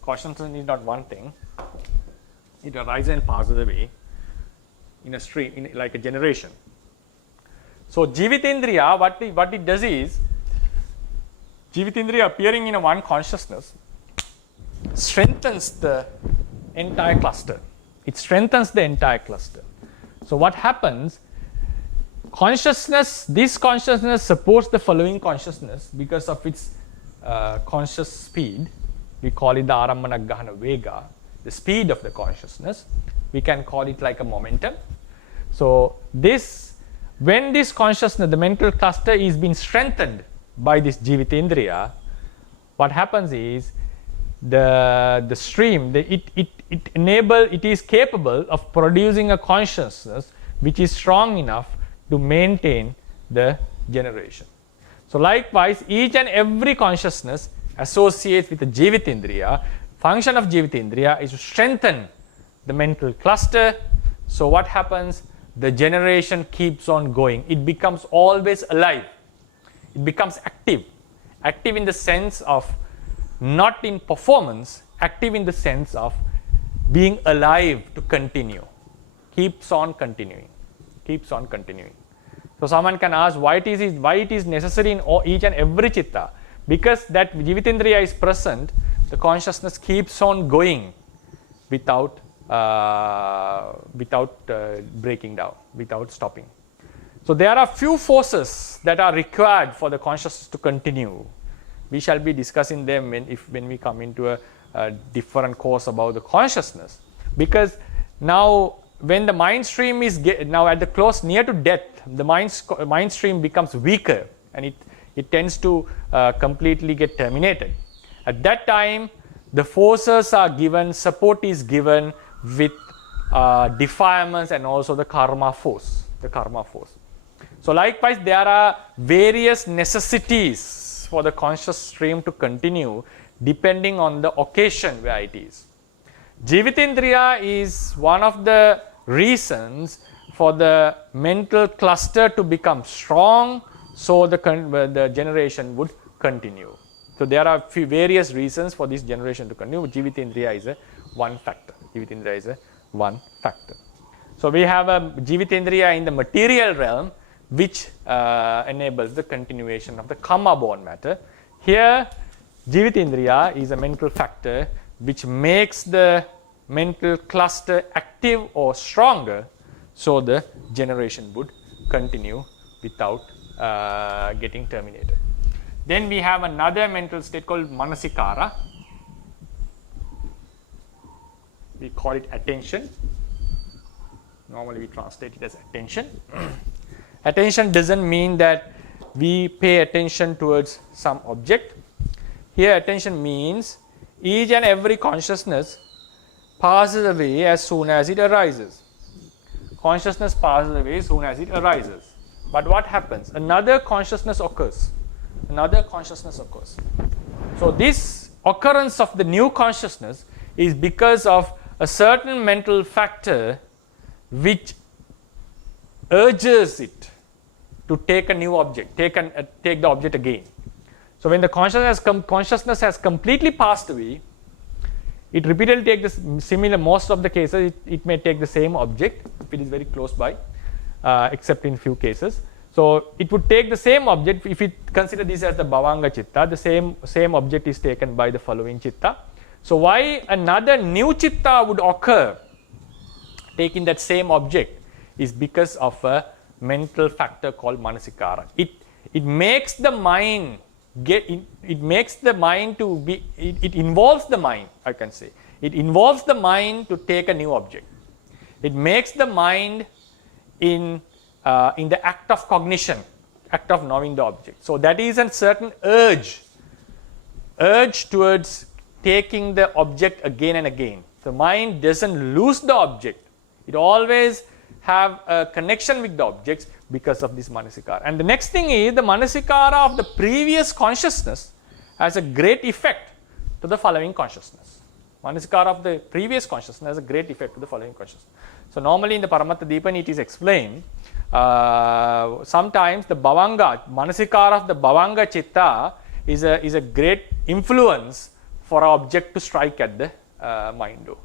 Consciousness is not one thing. It arises and passes away in a stream, like a generation. So Jivitindriya, what it does is, Jivitindriya appearing in a one consciousness strengthens the entire cluster. It strengthens the entire cluster. So what happens? This consciousness supports the following consciousness because of its conscious speed. We call it the Arammanaggahana Vega, the speed of the consciousness. We can call it like a momentum. So when this consciousness, the mental cluster, is being strengthened by this Jivitindriya, what happens is the stream, it is capable of producing a consciousness which is strong enough to maintain the generation. So likewise, each and every consciousness associates with the Jivitindriya. Function of Jivitindriya is to strengthen the mental cluster. So what happens? The generation keeps on going. It becomes always alive. It becomes active. Active in the sense of not in performance, active in the sense of being alive to continue. Keeps on continuing. Keeps on continuing. So someone can ask why it is necessary in each and every chitta. Because that Jivitindriya is present, the consciousness keeps on going without breaking down, without stopping. So there are few forces that are required for the consciousness to continue. We shall be discussing them when we come into a different course about the consciousness. Because now when the mind stream is now at the close near to death, the mind stream becomes weaker and it tends to completely get terminated. At that time, the forces are given, support is given with defilements and also the karma force. So likewise, there are various necessities for the conscious stream to continue depending on the occasion where it is. Jivitindriya is one of the reasons for the mental cluster to become strong, so the generation would continue. So there are various reasons for this generation to continue. Jivitindriya is one factor. So we have a Jivitindriya in the material realm, which enables the continuation of the karma-born matter. Here, Jivitindriya is a mental factor which makes the mental cluster active or stronger, so the generation would continue without getting terminated. Then we have another mental state called Manasikara. We call it attention. Normally we translate it as attention. Attention doesn't mean that we pay attention towards some object. Here attention means each and every consciousness passes away as soon as it arises. Consciousness passes away as soon as it arises. But what happens? Another consciousness occurs. So this occurrence of the new consciousness is because of a certain mental factor which urges it to take a new object, take the object again. So when the consciousness has completely passed away, it repeatedly takes the similar, most of the cases it may take the same object if it is very close by, except in few cases. So it would take the same object. If we consider this as the Bhavanga Chitta, the same object is taken by the following Chitta. So why another new Chitta would occur taking that same object is because of a mental factor called Manasikara. It makes the mind it involves the mind, I can say. It involves the mind to take a new object. It makes the mind in in the act of cognition, act of knowing the object. So that is a certain urge towards taking the object again and again. The mind doesn't lose the object. It always have a connection with the objects because of this manasikara. And the next thing is the manasikara of the previous consciousness has a great effect to the following consciousness. Manasikara of the previous consciousness has a great effect to the following consciousness. So normally in the Paramatthadhammas it is explained, sometimes the bhavanga, manasikara of the bhavanga chitta is a great influence for our object to strike at the mind door.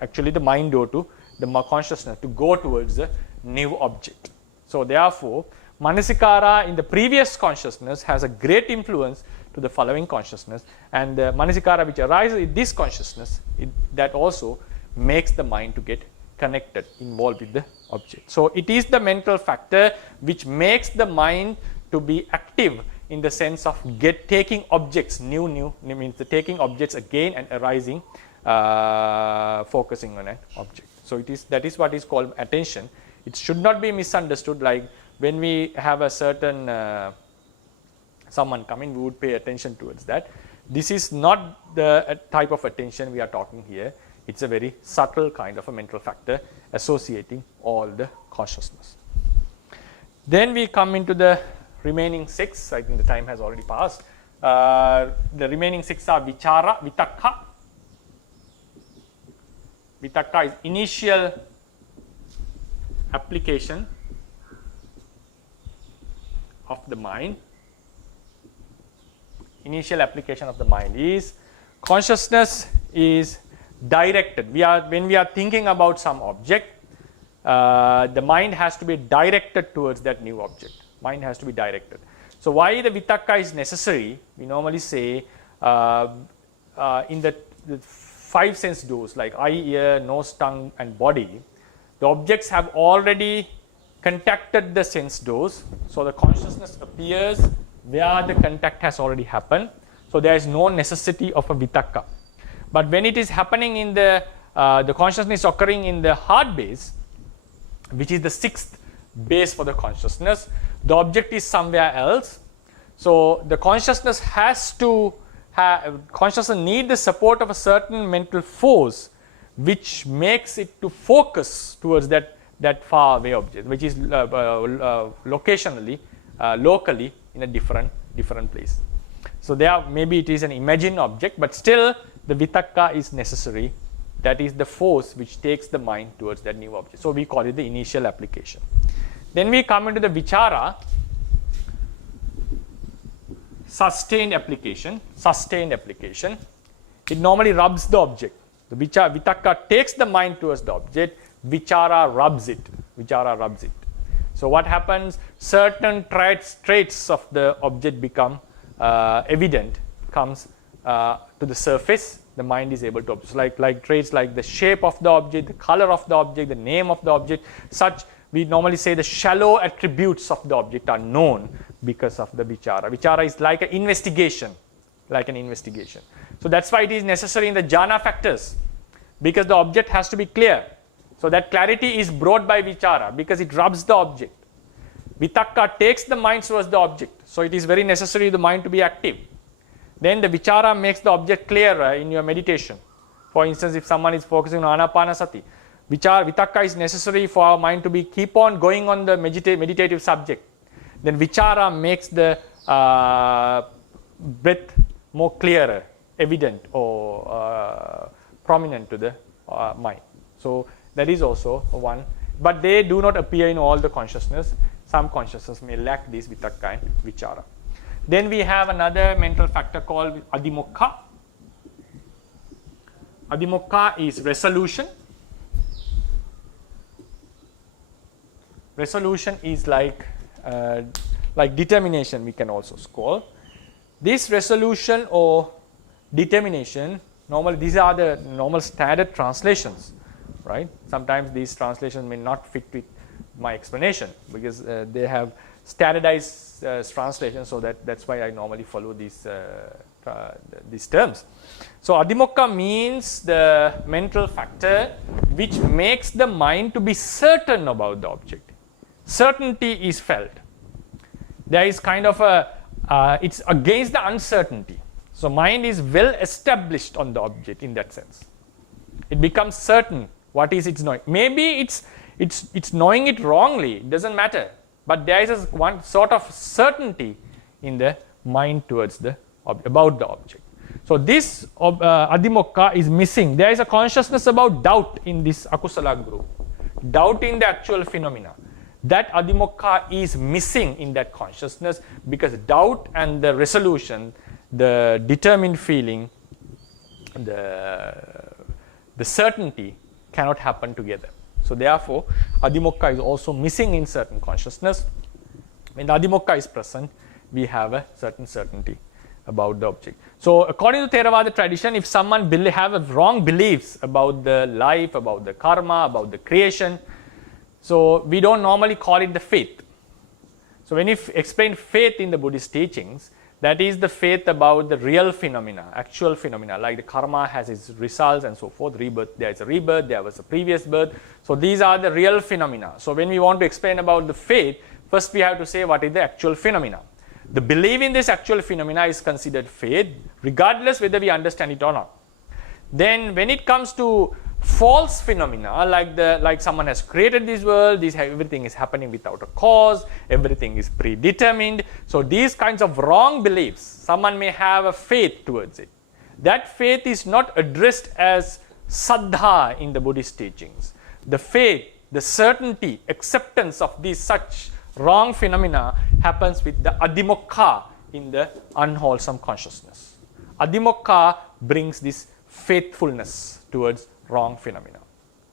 Actually the mind door to the consciousness to go towards the new object. So therefore, manasikara in the previous consciousness has a great influence to the following consciousness, and the manasikara which arises in this consciousness, that also makes the mind to get connected, involved with the object. So it is the mental factor which makes the mind to be active in the sense of taking objects, new means the taking objects again and arising, focusing on an object. So that is what is called attention. It should not be misunderstood, like when we have a certain someone coming, we would pay attention towards that. This is not the type of attention we are talking here. It's a very subtle kind of a mental factor associating all the consciousness. Then we come into the remaining 6. I think the time has already passed. The remaining 6 are vichara, vitakka. Vitakka is initial application of the mind. Initial application of the mind is consciousness is directed. When we are thinking about some object, the mind has to be directed towards that new object. Mind has to be directed. So why the vitakka is necessary? We normally say in the 5 sense doors like eye, ear, nose, tongue and body, the objects have already contacted the sense doors. So the consciousness appears where the contact has already happened. So there is no necessity of a vitakka. But when it is happening in the consciousness occurring in the heart base, which is the 6th base for the consciousness, the object is somewhere else. So the consciousness need the support of a certain mental force which makes it to focus towards that far away object, which is locally in a different place. So there maybe it is an imagined object, but still the vitakka is necessary. That is the force which takes the mind towards that new object. So we call it the initial application. Then we come into the vichara, sustained application. It normally rubs the object. The vitakka takes the mind towards the object, vichara rubs it. So what happens? Certain traits of the object become evident, comes to the surface. The mind is able to observe, like traits like the shape of the object, the color of the object, the name of the object. Such we normally say the shallow attributes of the object are known because of the vichara. Vichara is like an investigation. So that's why it is necessary in the jhana factors, because the object has to be clear. So that clarity is brought by vichara because it rubs the object. Vitakka takes the mind towards the object. So it is very necessary the mind to be active. Then the vichara makes the object clearer in your meditation. For instance, if someone is focusing on anapanasati, vitakka is necessary for our mind to be keep on going on the meditative subject. Then vichara makes the breath more clearer, evident or prominent to the mind. So that is also one, but they do not appear in all the consciousness. Some consciousness may lack this vitakka and vichara. Then we have another mental factor called adhimukha. Adhimukha is resolution. Resolution is like determination, we can also call. This resolution or determination, normally these are the normal standard translations, right? Sometimes these translations may not fit with my explanation because they have standardized translations, so that's why I normally follow these terms. So adhimukha means the mental factor which makes the mind to be certain about the object. certainty is felt. There is kind of it's against the uncertainty. So mind is well established on the object in that sense. It becomes certain what is its knowing. Maybe it's knowing it wrongly, it doesn't matter. But there is one sort of certainty in the mind towards the about the object. So this adhimokha is missing. There is a consciousness about doubt in this akusala group. Doubt in the actual phenomena. That adhimokha is missing in that consciousness, because doubt and the resolution, the determined feeling, the certainty cannot happen together. So therefore, adhimokha is also missing in certain consciousness. When the adhimokha is present, we have a certain certainty about the object. So according to Theravada tradition, if someone have wrong beliefs about the life, about the karma, about the creation, so we don't normally call it the faith. So when you explain faith in the Buddhist teachings, that is the faith about the real phenomena, actual phenomena, like the karma has its results and so forth, rebirth, there is a rebirth, there was a previous birth. So these are the real phenomena. So when we want to explain about the faith, first we have to say what is the actual phenomena. The belief in this actual phenomena is considered faith, regardless whether we understand it or not. Then when it comes to false phenomena, like someone has created this world, everything is happening without a cause, everything is predetermined. So these kinds of wrong beliefs, someone may have a faith towards it. That faith is not addressed as saddha in the Buddhist teachings. The faith, the certainty, acceptance of these such wrong phenomena happens with the adhimokha in the unwholesome consciousness. Adhimokha brings this faithfulness towards wrong phenomena.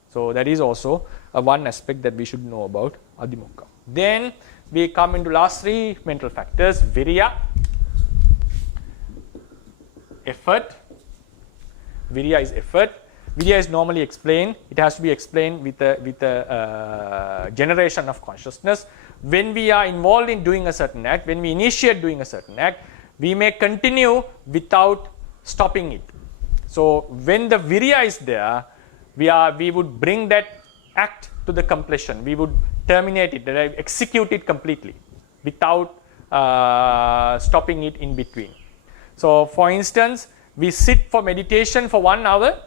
So that is also one aspect that we should know about adhimokha. Then we come into last three mental factors: virya, effort. Virya is effort. Virya is normally explained. It has to be explained with a generation of consciousness. When we are involved in doing a certain act, when we initiate doing a certain act, we may continue without stopping it. So when the virya is there, we would bring that act to the completion. We would terminate it, execute it completely without stopping it in between. So for instance, we sit for meditation for 1 hour,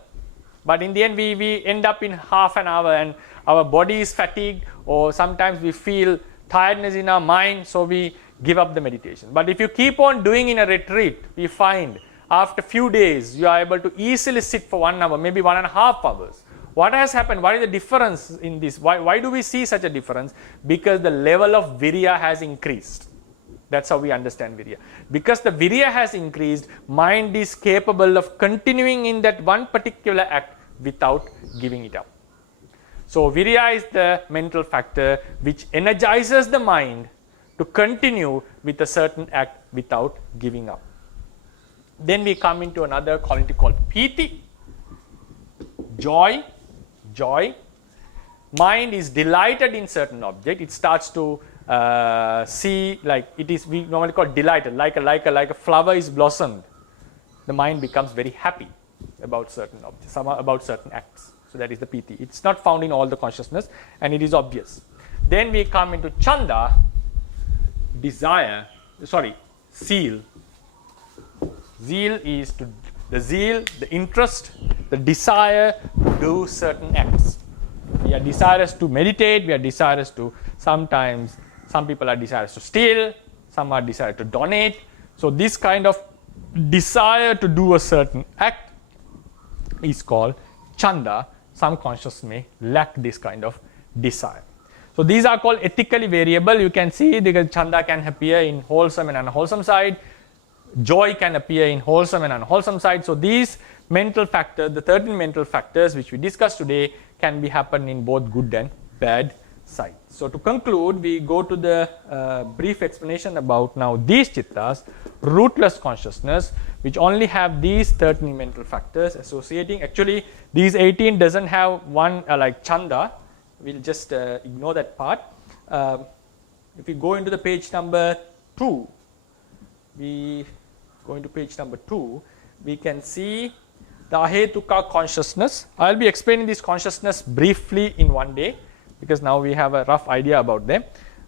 but in the end we end up in half an hour and our body is fatigued, or sometimes we feel tiredness in our mind, so we give up the meditation. But if you keep on doing in a retreat, we find after a few days you are able to easily sit for 1 hour, maybe 1.5 hours. What has happened? What is the difference in this? Why do we see such a difference? Because the level of virya has increased. That's how we understand virya. Because the virya has increased, mind is capable of continuing in that one particular act without giving it up. So virya is the mental factor which energizes the mind to continue with a certain act without giving up. Then we come into another quality called piti, joy. Mind is delighted in certain object. It starts to see, like it is, we normally call delighted, like a flower is blossomed. The mind becomes very happy about certain objects, about certain acts. So that is the piti. It's not found in all the consciousness and it is obvious. Then we come into chanda, zeal. Zeal is the interest, the desire to do certain acts. We are desirous to meditate, we are desirous to sometimes, some people are desirous to steal, some are desirous to donate. So this kind of desire to do a certain act is called chanda. Some consciousness may lack this kind of desire. So these are called ethically variable. You can see because chanda can appear in wholesome and unwholesome side. Joy can appear in wholesome and unwholesome side. So these mental factors, the 13 mental factors which we discussed today, can be happen in both good and bad side. So to conclude, we go to the brief explanation about now these chittas, rootless consciousness, which only have these 13 mental factors associating. Actually, these 18 doesn't have one like chanda. We'll just ignore that part. If we go into the page number 2, we can see the ahetuka consciousness. I'll be explaining this consciousness briefly in one day. because now we have a rough idea about them.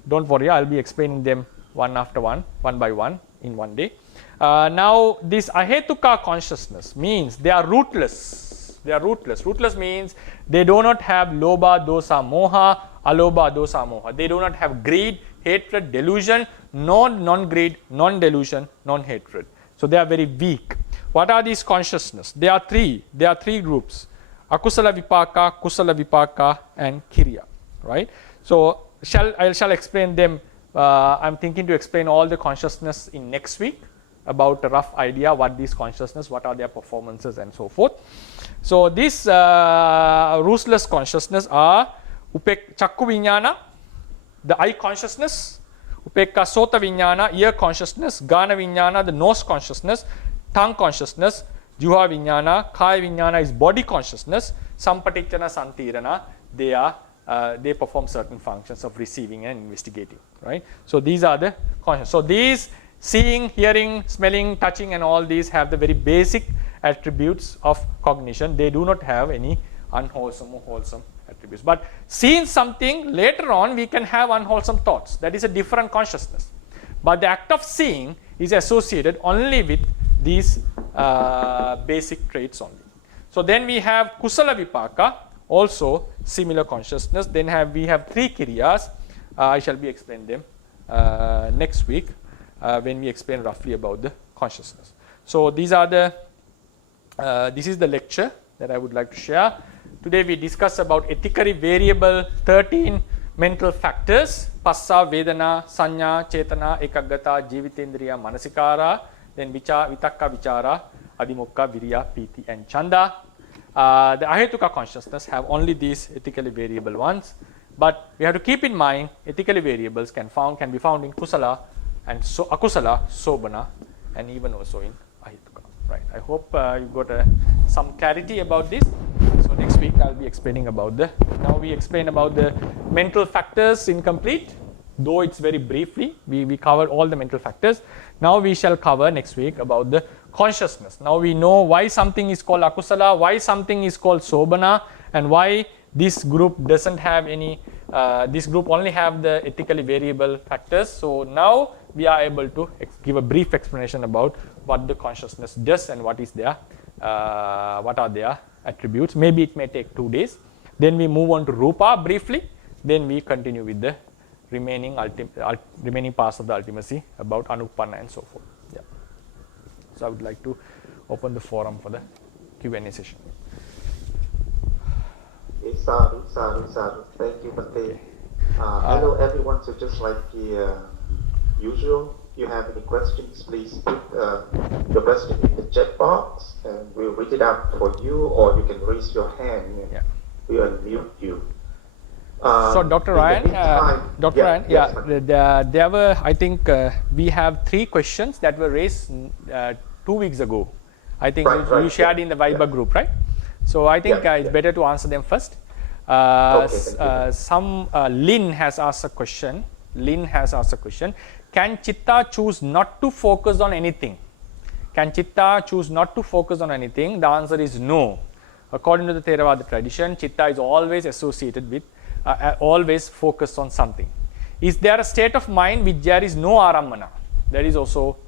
Don't worry, I'll be explaining them one after one by one in one day. Now this ahetuka consciousness means they are rootless. They are rootless. Rootless means they do not have lobha, dosa, moha, alobha, dosa, moha. They do not have greed, hatred, delusion, non-greed, non-delusion, non-hatred. So they are very weak. What are these consciousness? There are three groups: akusala vipaka, kusala vipaka, and kiriya. Right? So I shall explain them. I'm thinking to explain all the consciousness in next week, about a rough idea what these consciousness, what are their performances, and so forth. So these ruthless consciousness are chakku viññāna, the eye consciousness; upekka sota viññāna, ear consciousness; gana viññāna, the nose consciousness; tongue consciousness; juha viññāna, kaya viññāna is body consciousness; sampatichana, santirana, they perform certain functions of receiving and investigating. Right? So these are the consciousness. So these seeing, hearing, smelling, touching, and all these have the very basic attributes of cognition. They do not have any unwholesome or wholesome attributes. But seeing something, later on we can have unwholesome thoughts. That is a different consciousness. But the act of seeing is associated only with these basic traits only. So then we have kusala vipaka, also similar consciousness. Then we have three kiriyas. I shall be explaining them next week when we explain roughly about the consciousness. So these are this is the lecture that I would like to share. Today we discuss about ethically variable 13 mental factors: passa, vedana, sanya, chetana, ekaggata, jivitendriya, manasikara, then vitakka, vichara, adimokka, virya, piti, and chanda. The ahetuka consciousness have only these ethically variable ones, but we have to keep in mind ethically variables can be found in kusala and akusala, sobana, and even also in ahetuka. Right? I hope you got some clarity about this. So next week I'll be explaining about now we explain about the mental factors incomplete, though it's very briefly. We covered all the mental factors. Now we shall cover next week about the consciousness. Now we know why something is called akusala, why something is called sobana, and why this group doesn't have any, this group only have the ethically variable factors. So now we are able to give a brief explanation about what the consciousness does and what is their, what are their attributes. Maybe it may take 2 days. Then we move on to rupa briefly. Then we continue with the remaining parts of the ultimacy about anupanna and so forth. Yeah. So I would like to open the forum for the Q&A session. Sadhu. Thank you, Bhante. Hello everyone. So just like the usual, if you have any questions, please put your question in the chat box and we'll read it out for you, or you can raise your hand and we'll unmute you. So Dr. Ryan, there were, I think we have 3 questions that were raised 2 weeks ago. I think you shared in the Viber group, right? So I think it's better to answer them first. Lynn has asked a question. Can Chitta choose not to focus on anything? Can Chitta choose not to focus on anything? The answer is no. According to the Theravada tradition, Chitta is always associated with, always focused on something. Is there a state of mind which there is no arammana? There is also,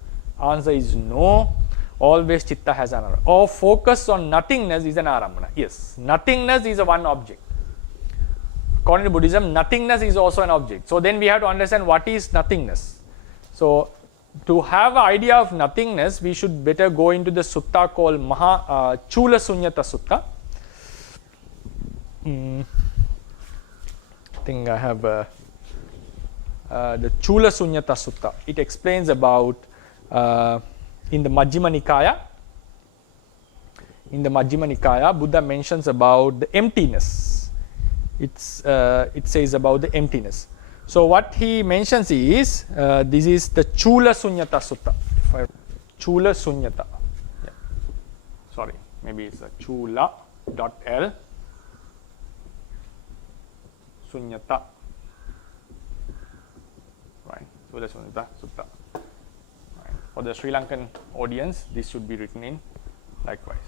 answer is no. Always Chitta has an arammana. Or focus on nothingness is an arammana. Yes, nothingness is a one object. According to Buddhism, nothingness is also an object. So then we have to understand what is nothingness. So to have an idea of nothingness, we should better go into the sutta called Chula Sunyata Sutta. I think I have the Chula Sunyata Sutta. It explains about in the Majjhima Nikaya, Buddha mentions about the emptiness. It says about the emptiness. So what he mentions is, this is the Chula Sunyata Sutta. Chula Sunyata. Yeah. Sorry, maybe it's a Chula.L. Sunyata. Right, Chula Sunyata Sutta. Right. For the Sri Lankan audience, this should be written in likewise.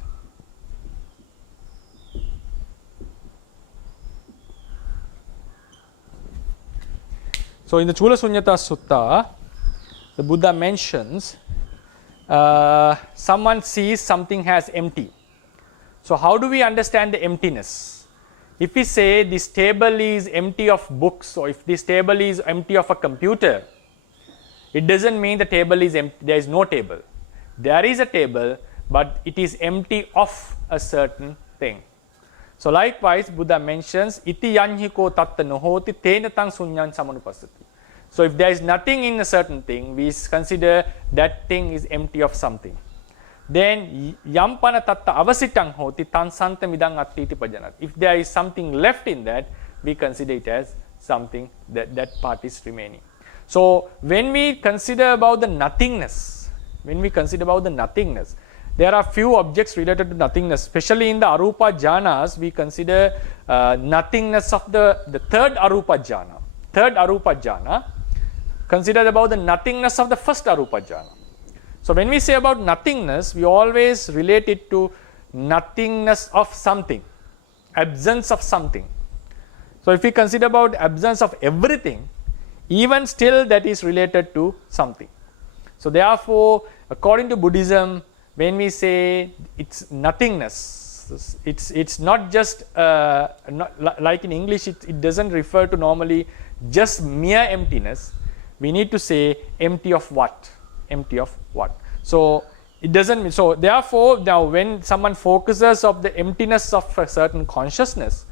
So in the Chula Sunyata Sutta, the Buddha mentions someone sees something as empty. So how do we understand the emptiness? If we say this table is empty of books, or if this table is empty of a computer, it doesn't mean the table is empty. There is no table. There is a table, but it is empty of a certain thing. So likewise, Buddha mentions iti yanhiko tatta nohoti tena tang sunyan samanupasati. So if there is nothing in a certain thing, we consider that thing is empty of something. Then yampana tatta avasitang hoti tan santa midang attiti pajanat. If there is something left in that, we consider it as something that part is remaining. So when we consider about the nothingness, there are few objects related to nothingness, especially in the arupa jhanas. We consider nothingness of the third arupa jhana. Third arupa jhana consider about the nothingness of the first arupa jhana. So when we say about nothingness, we always relate it to nothingness of something, absence of something. So if we consider about absence of everything, even still that is related to something. So therefore, according to Buddhism, when we say it's nothingness, it's not just like in English, it doesn't refer to normally just mere emptiness. We need to say empty of what? Empty of what? So it doesn't mean, so therefore now when someone focuses of the emptiness of a certain consciousness,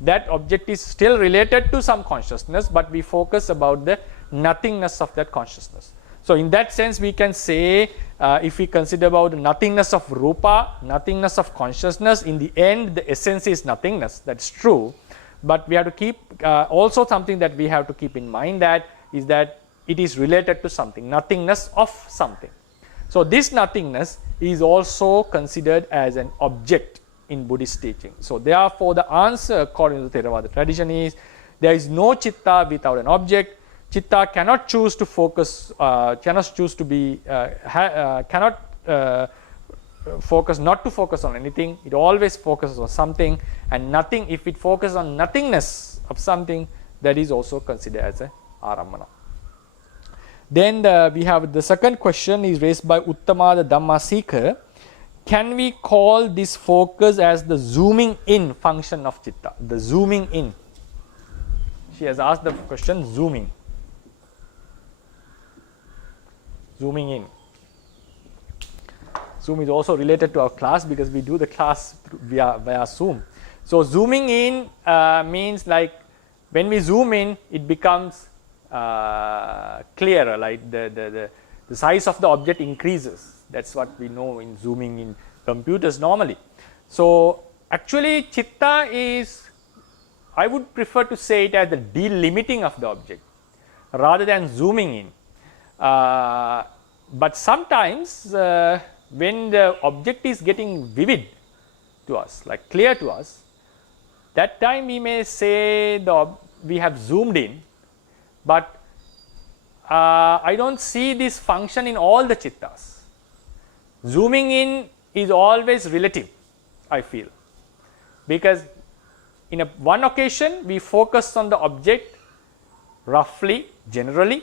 that object is still related to some consciousness, but we focus about the nothingness of that consciousness. So in that sense, we can say if we consider about nothingness of rupa, nothingness of consciousness, in the end the essence is nothingness. That's true, but we have to keep also something that we have to keep in mind, that is that it is related to something, nothingness of something. So this nothingness is also considered as an object in Buddhist teaching. So therefore the answer according to the Theravada tradition is, there is no chitta without an object. Chitta cannot choose to focus, cannot choose to be, cannot focus, not to focus on anything. It always focuses on something, and nothing, if it focuses on nothingness of something, that is also considered as a arammana. Then we have the second question is raised by Uttamada Dhamma Seeker. Can we call this focus as the zooming in function of chitta? The zooming in. She has asked the question, zooming. Zooming in. Zoom is also related to our class because we do the class via Zoom. So zooming in means like when we zoom in, it becomes clearer, like the size of the object increases. That's what we know in zooming in computers normally. So actually chitta is, I would prefer to say it as the delimiting of the object rather than zooming in. But sometimes when the object is getting vivid to us, like clear to us, that time we may say we have zoomed in, but I don't see this function in all the chittas. Zooming in is always relative, I feel, because in one occasion we focus on the object roughly, generally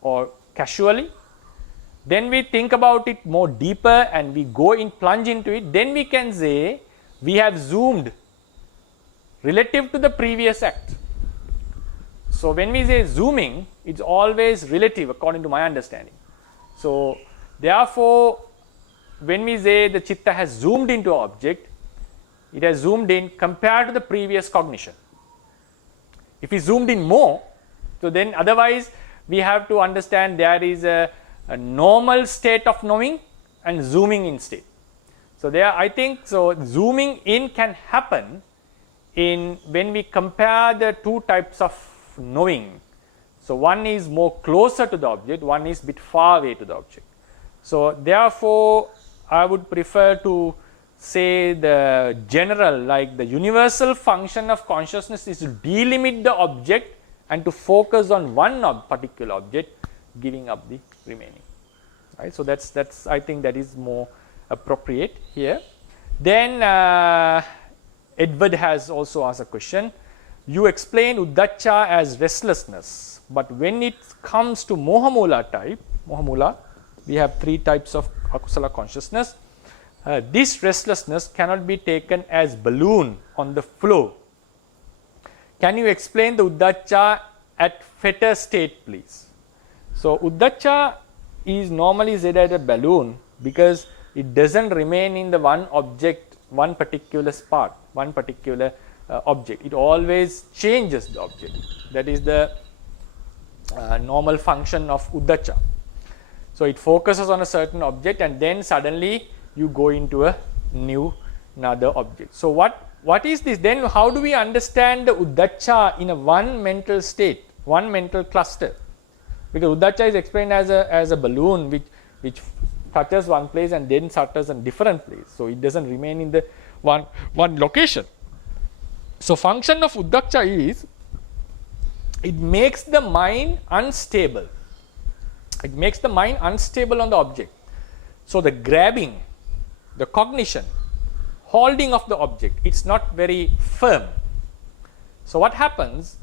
or casually, then we think about it more deeper and we go in, plunge into it, then we can say we have zoomed relative to the previous act. So when we say zooming, it's always relative according to my understanding. So therefore, when we say the chitta has zoomed into an object, it has zoomed in compared to the previous cognition. If we zoomed in more, so then otherwise we have to understand there is a normal state of knowing and zooming in state. So there, I think, so zooming in can happen in when we compare the two types of knowing. So one is more closer to the object, one is bit far away to the object. So therefore, I would prefer to say the general, like the universal function of consciousness is to delimit the object and to focus on one particular object, giving up the remaining. Right? So that's I think that is more appropriate here. Then Edward has also asked a question. you explain Uddacca as restlessness, but when it comes to Mohamula type, Mohamula, we have 3 types of akusala consciousness. This restlessness cannot be taken as balloon on the flow. Can you explain the Uddacca at fetter state, please? So, Uddacca is normally said as a balloon because it doesn't remain in the one object, one particular spot, one particular object. It always changes the object. That is the normal function of Uddacca. So, it focuses on a certain object and then suddenly you go into another object. So, what is this? Then how do we understand the Uddacca in a one mental state, one mental cluster? Because Uddacca is explained as a balloon which touches one place and then touches a different place. So, it doesn't remain in the one location. So, function of Uddacca is it makes the mind unstable. It makes the mind unstable on the object. So, the grabbing, the cognition, holding of the object, it's not very firm. So, what happens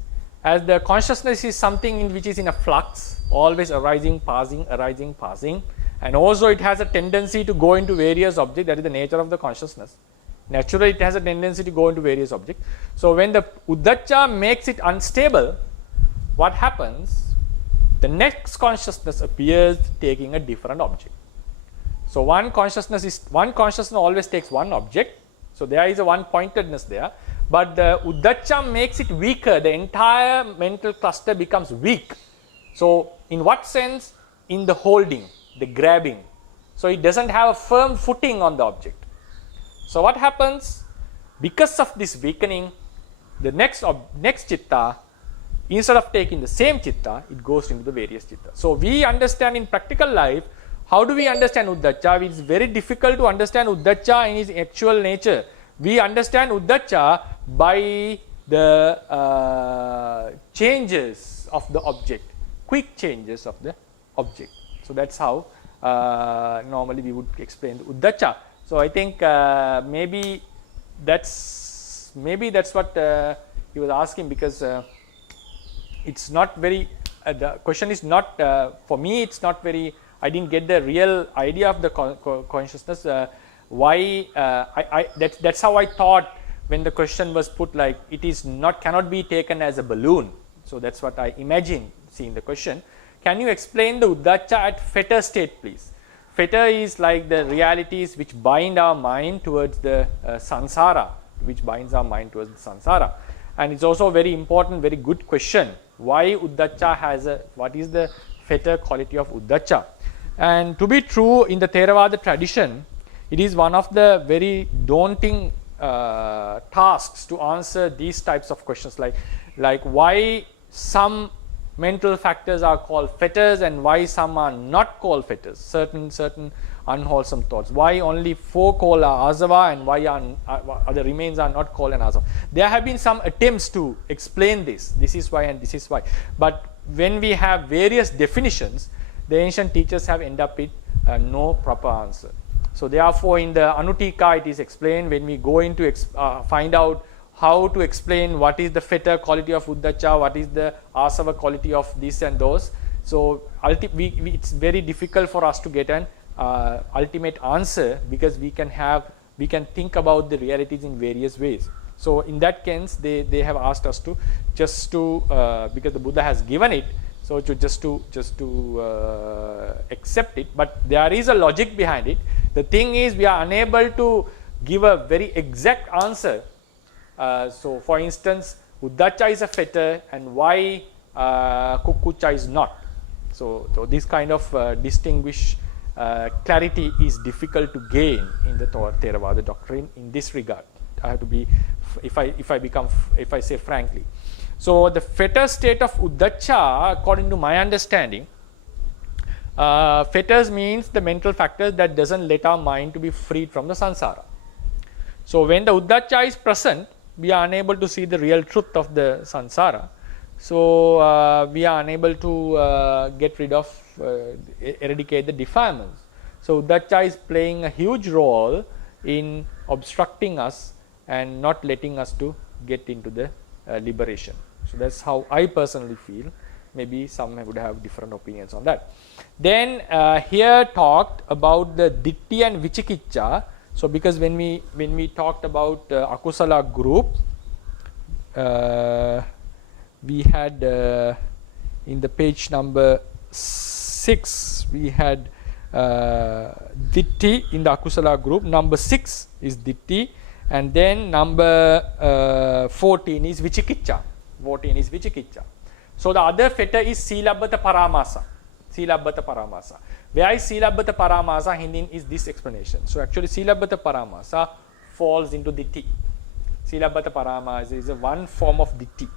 as the consciousness is something which is in a flux, always arising, passing, and also it has a tendency to go into various objects. That is the nature of the consciousness. Naturally, it has a tendency to go into various objects. So, when the Uddacca makes it unstable, what happens? The next consciousness appears taking a different object. So, one consciousness always takes one object. So, there is a one pointedness there, but the Uddacca makes it weaker. The entire mental cluster becomes weak. So, in what sense? In the holding, the grabbing. So, it doesn't have a firm footing on the object. So, what happens? Because of this weakening, the next chitta, instead of taking the same chitta, it goes into the various chitta. So, we understand in practical life, how do we understand Uddacca? It is very difficult to understand Uddacca in its actual nature. We understand Uddacca by the changes of the object, quick changes of the object. So, that is how normally we would explain the Uddacca. So, I think maybe that's what he was asking, because it's not very the question is not for me, it's not very, I didn't get the real idea of the consciousness. Why that's how I thought when the question was put, like it is not, cannot be taken as a balloon. So, that's what I imagine seeing the question. Can you explain the Uddacca at fetter state, please? Fetter is like the realities which bind our mind towards the samsara, which binds our mind towards the samsara. And it's also a very important, very good question. Why Uddacca has a, what is the fetter quality of Uddacca? And to be true, in the Theravada tradition, it is one of the very daunting tasks to answer these types of questions, like why some mental factors are called fetters and why some are not called fetters, certain unwholesome thoughts. Why only 4 called are asava and why other remains are not called an asava. There have been some attempts to explain this. This is why and this is why. But when we have various definitions, the ancient teachers have ended up with no proper answer. So, therefore, in the Anutika it is explained, when we go into find out how to explain what is the fetter quality of Uddacca, what is the asava quality of this and those. So, it's very difficult for us to get an ultimate answer, because we can think about the realities in various ways. So, in that sense, they have asked us to because the Buddha has given it, so just to accept it. But there is a logic behind it. The thing is, we are unable to give a very exact answer. So, for instance, Uddacca is a fetter and why Kukucha is not. So this kind of distinguish clarity is difficult to gain in the Theravada doctrine in this regard. I have to be, if I say frankly. So, the fetter state of Uddacca, according to my understanding, fetters means the mental factors that doesn't let our mind to be freed from the samsara. So, when the Uddacca is present, we are unable to see the real truth of the samsara. So, we are unable to get rid of, eradicate the defilements. So, Uddacca is playing a huge role in obstructing us and not letting us to get into the liberation. So that's how I personally feel. Maybe some would have different opinions on that. Then here talked about the ditti and vichikicha. So because when we talked about akusala group, we had in the page number 6 we had ditti in the akusala group. Number 6 is ditti, and then number 14 is vichikicha. 14 is vichikicha. So the other fetter is silabbata paramasa. Silabbata paramasa. Where is silabbata paramasa hindin is this explanation. So actually silabbata paramasa falls into ditti. Silabbata paramasa is a one form of ditti.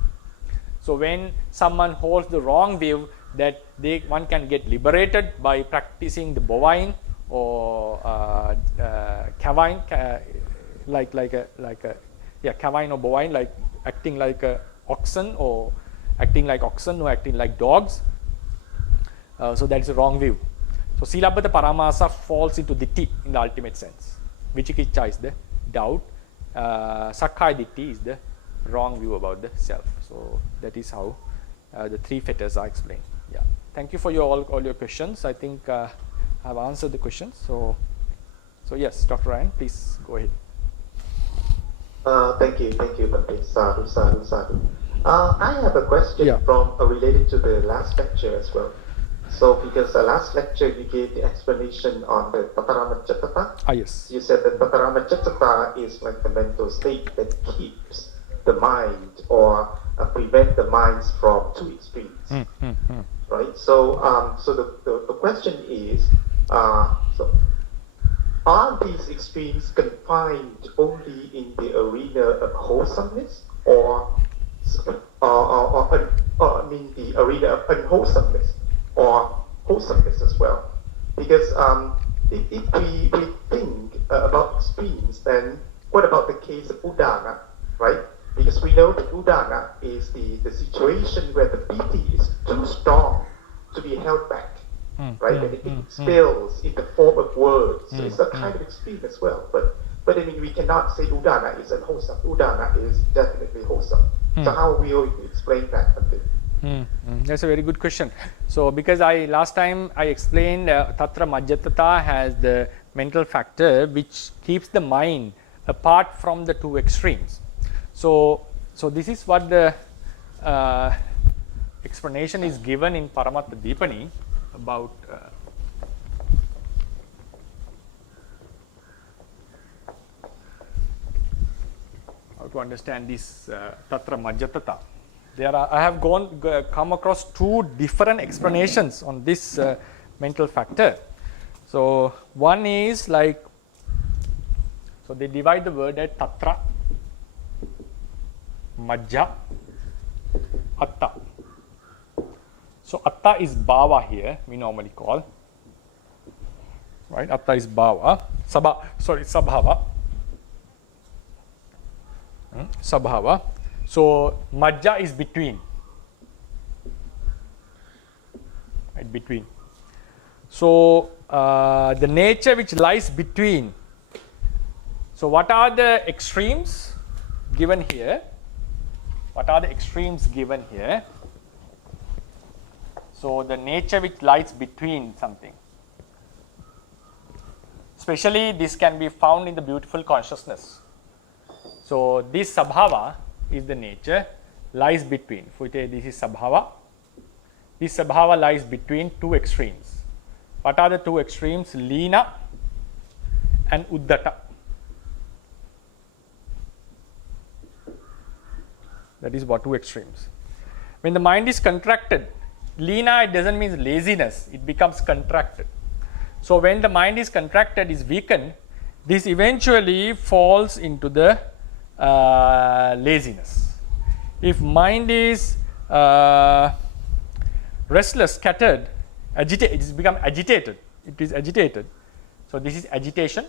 So when someone holds the wrong view that one can get liberated by practicing the bovine or cavine, cavine or bovine, like acting like a oxen or acting like dogs. So that is a wrong view. So silabbata paramasa falls into ditti in the ultimate sense. Vichikicha is the doubt. Sakkaya ditti is the wrong view about the self. So that is how the three fetters are explained. Yeah. Thank you for all your questions. I think I have answered the questions. So yes, Dr. Ryan, please go ahead. Thank you, Bhante. Sadhu, sadhu, sadhu. I have a question from related to the last lecture as well. So because the last lecture you gave the explanation on the Paramatthadhammas. Yes. You said that Paramatthadhammas is like the mental state that keeps the mind or prevent the minds from two extremes. Right? So the question is, so are these extremes confined only in the arena of wholesomeness, or I mean the arena of unwholesomeness, or wholesomeness as well? Because if we think about extremes, then what about the case of udana, right? Because we know that udana is the situation where the piti is too strong to be held back, right? And it spills in the form of words. So it's a kind of extreme as well. But I mean, we cannot say udana is unwholesome. Udana is definitely wholesome. So how are we going to explain that? That's a very good question. So because last time I explained tatra majjatata has the mental factor which keeps the mind apart from the two extremes. So this is what the explanation is given in Paramatthadhammas about how to understand this tatra majjatata. I have come across two different explanations on this mental factor. So one is like, so they divide the word at tatra, majja, atta. So atta is bhava here, we normally call, right? Atta is bhava, sabhava. Sabhava. So majja is between, right? Between. So the nature which lies between. So what are the extremes given here? What are the extremes given here? So the nature which lies between something. Especially this can be found in the beautiful consciousness. So this sabhava is the nature lies between. If we say this is sabhava, this sabhava lies between two extremes. What are the two extremes? Lina and uddata. That is what two extremes. When the mind is contracted, lina, it doesn't mean laziness, it becomes contracted. So when the mind is contracted, is weakened, this eventually falls into the laziness. If mind is restless, scattered, agitated, it has become agitated. It is agitated. So this is agitation.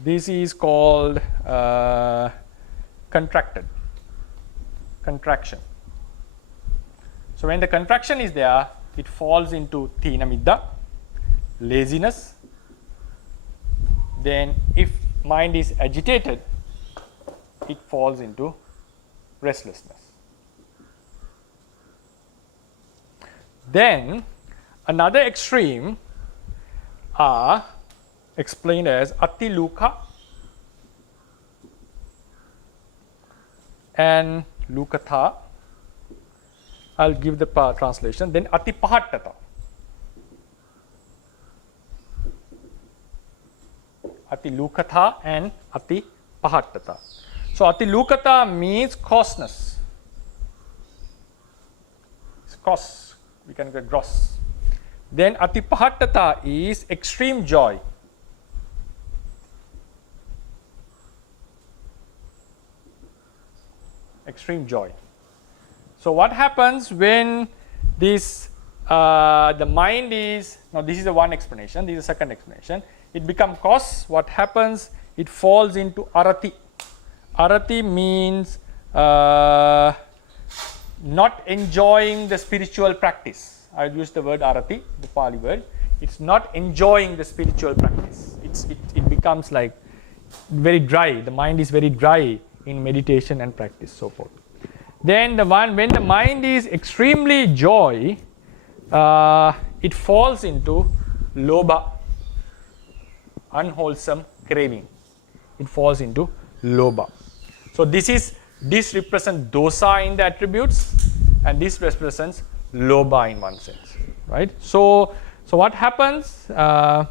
This is called contracted, contraction. So when the contraction is there, it falls into tina middha, laziness. Then if mind is agitated, it falls into restlessness. Then another extreme are explained as atiluka and lukatha. I'll give the translation. Then atipahattata. Atilukatha and atipahattata. So atilukatha means coarseness. It's coarse. We can get gross. Then atipahattata is extreme joy. Extreme joy. So what happens when this the mind is, now this is the one explanation, this is the second explanation. It becomes coarse. What happens? It falls into arati. Arati means not enjoying the spiritual practice. I use the word arati, the Pali word. It's not enjoying the spiritual practice. It becomes like very dry. The mind is very dry in meditation and practice, so forth. Then when the mind is extremely joy, it falls into lobha, unwholesome craving. It falls into lobha. So this represents dosa in the attributes, and this represents lobha in one sense, right? So what happens? The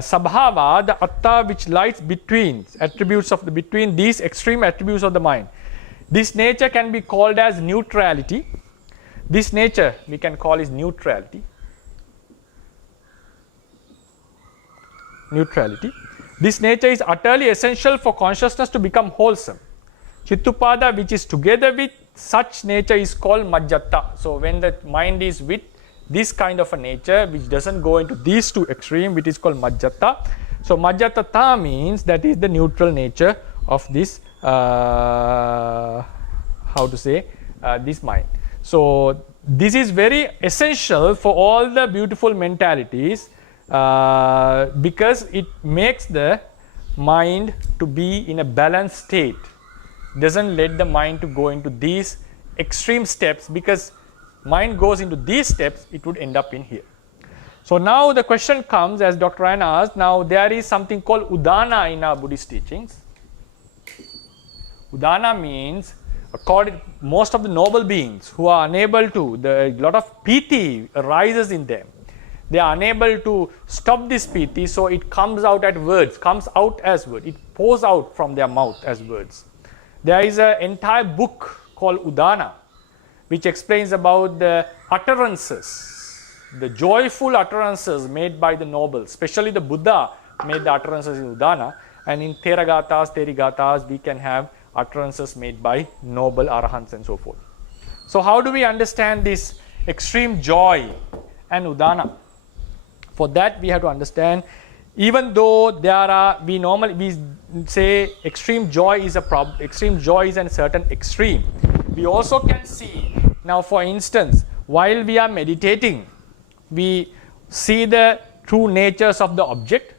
sabhava, the atta which lies between attributes of between these extreme attributes of the mind. This nature can be called as neutrality. This nature we can call is neutrality. Neutrality. This nature is utterly essential for consciousness to become wholesome. Chittupada, which is together with such nature, is called majjata. So when the mind is with this kind of a nature which doesn't go into these two extremes, which is called majjata. So majjatata means that is the neutral nature of this this mind. So this is very essential for all the beautiful mentalities because it makes the mind to be in a balanced state. Doesn't let the mind to go into these extreme steps, because mind goes into these steps, it would end up in here. So now the question comes, as Dr. Anna asked, now there is something called udana in our Buddhist teachings. Udana means, according most of the noble beings who are unable to, a lot of piti arises in them. They are unable to stop this piti, so it comes out as words, it pours out from their mouth as words. There is an entire book called Udana, which explains about the utterances, the joyful utterances made by the nobles, especially the Buddha made the utterances in Udana, and in Therigatas, we can have utterances made by noble arahants and so forth. So how do we understand this extreme joy and Udana? For that we have to understand, even though we say extreme joy is a problem, extreme joy is a certain extreme. We also can see, now for instance, while we are meditating, we see the true natures of the object,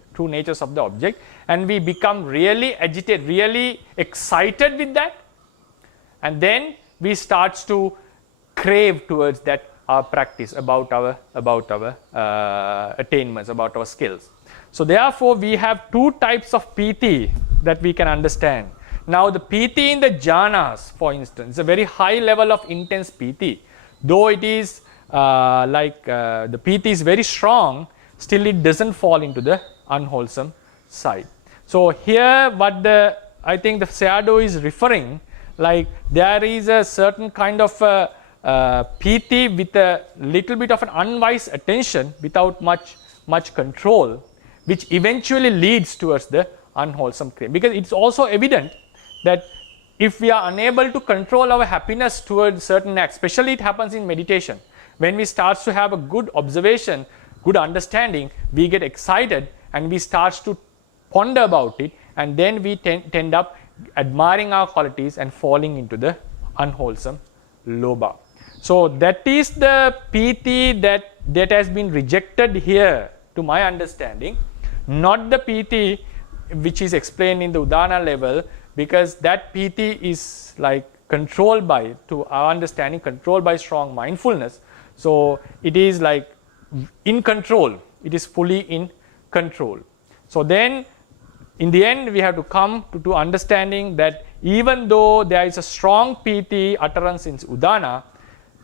and we become really agitated, really excited with that, and then we start to crave towards that our practice, about our attainments, about our skills. So therefore we have two types of piti that we can understand. Now the piti in the jhanas, for instance, is a very high level of intense piti. Though it is the piti is very strong, still it doesn't fall into the unwholesome side. So here what I think the Sayadaw is referring, like there is a certain kind of piti with a little bit of an unwise attention without much control, which eventually leads towards the unwholesome craving. Because it's also evident that if we are unable to control our happiness towards certain acts, especially it happens in meditation, when we start to have a good observation, good understanding, we get excited and we start to ponder about it, and then we tend up admiring our qualities and falling into the unwholesome lobha. So that is the piti that has been rejected here, to my understanding, not the piti which is explained in the Udana level, because that piti is like controlled by, to our understanding, controlled by strong mindfulness. So it is like in control, it is fully in control. So then in the end we have to come to understanding that even though there is a strong piti utterance in Udana,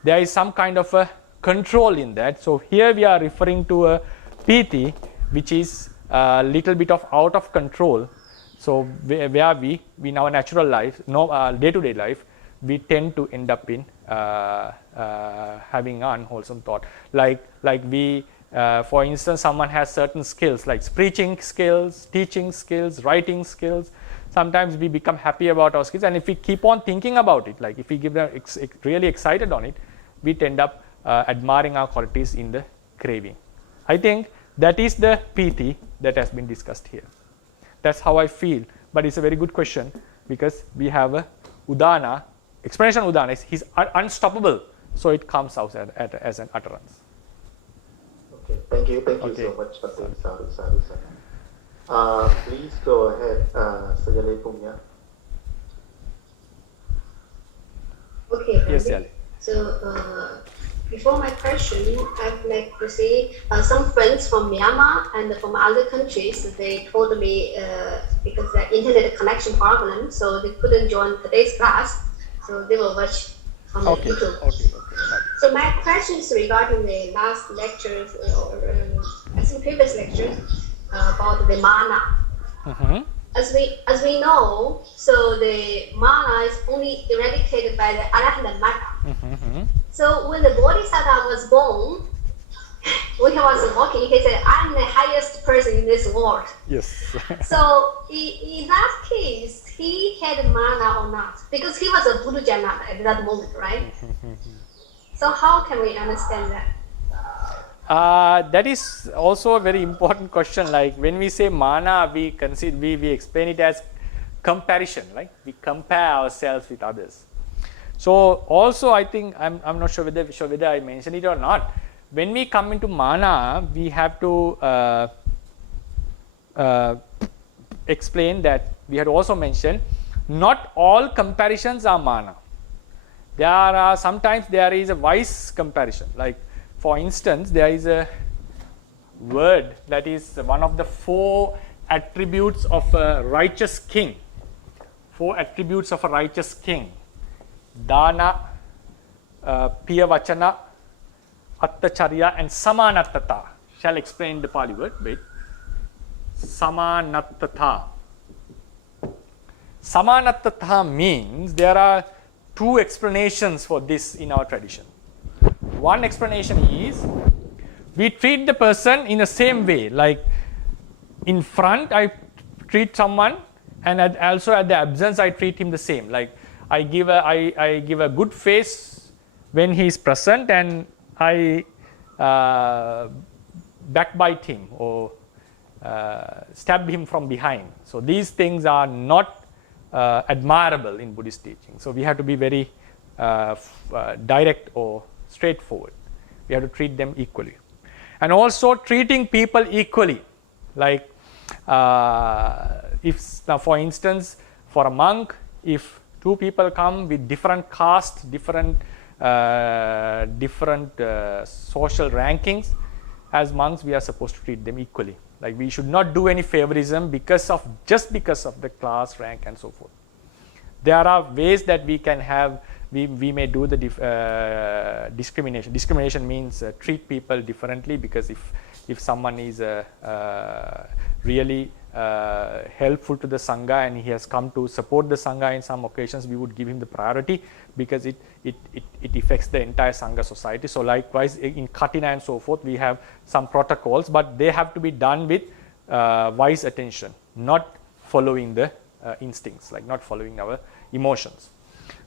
there is some kind of a control in that. So here we are referring to a piti which is a little bit of out of control. So where we in our natural life, day-to-day life, we tend to end up in having unwholesome thought. Like we, for instance, someone has certain skills like preaching skills, teaching skills, writing skills. Sometimes we become happy about our skills, and if we keep on thinking about it, like if we give them really excited on it, we tend up admiring our qualities in the craving. I think that is the piti that has been discussed here. That's how I feel. But it's a very good question, because we have a Udana, explanation of Udana is he's unstoppable, so it comes out as an utterance. Okay, thank you so much, Pastor. Sadhu. Please go ahead, Sayale Punya. Okay. Yes, Yale. So before my question, I'd like to say some friends from Myanmar and from other countries, they told me because the internet connection problem, so they couldn't join today's class, so they will watch on the YouTube. Okay. So my question is regarding the last lectures or some previous lectures about the mana. Mm-hmm. As we know, so the mana is only eradicated by the Arahanta Mata. Mm-hmm. So when the Bodhisattva was born, when he was walking, he said, "I'm the highest person in this world." Yes. So in that case, he had mana or not? Because he was a Buddha Janata at that moment, right? So how can we understand that? That is also a very important question. Like when we say mana, we explain it as comparison, like we compare ourselves with others. So also I think I'm not sure whether I mentioned it or not. When we come into mana, we have to explain that we had also mentioned not all comparisons are mana. There are sometimes there is a vice comparison. Like for instance, there is a word that is one of the 4 attributes of a righteous king. 4 attributes of a righteous king. Dana, Piya Vachana, Attacharya and Samanattata. Shall explain the Pali word. Wait. Samanattata. Samanattata means there are 2 explanations for this in our tradition. One explanation is we treat the person in the same way. Like in front, I treat someone, and also at the absence, I treat him the same. Like I give a good face when he is present, and I backbite him or stab him from behind. So these things are not admirable in Buddhist teaching. So we have to be very direct or straightforward. We have to treat them equally, and also treating people equally. Like if now, for instance, for a monk, if 2 people come with different castes, different social rankings, as monks we are supposed to treat them equally. Like we should not do any favoritism just because of the class, rank and so forth. There are ways that we can have, we may do the discrimination. Discrimination means treat people differently, because if someone is really helpful to the Sangha and he has come to support the Sangha in some occasions, we would give him the priority, because it affects the entire Sangha society. So likewise in Katina and so forth, we have some protocols, but they have to be done with wise attention, not following the instincts, like not following our emotions.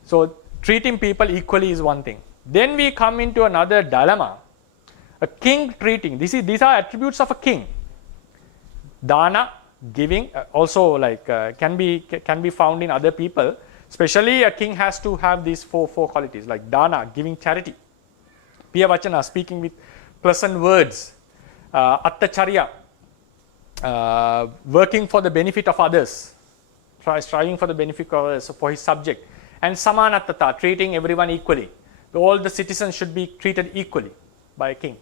So treating people equally is one thing. Then we come into another dilemma. A king treating, these are attributes of a king. Dana, giving, also like can be found in other people. Especially a king has to have these four qualities, like dana, giving charity, piya vachana, speaking with pleasant words, attacharya, working for the benefit of others, striving for the benefit of others, for his subject. And samanattata, treating everyone equally. All the citizens should be treated equally by a king.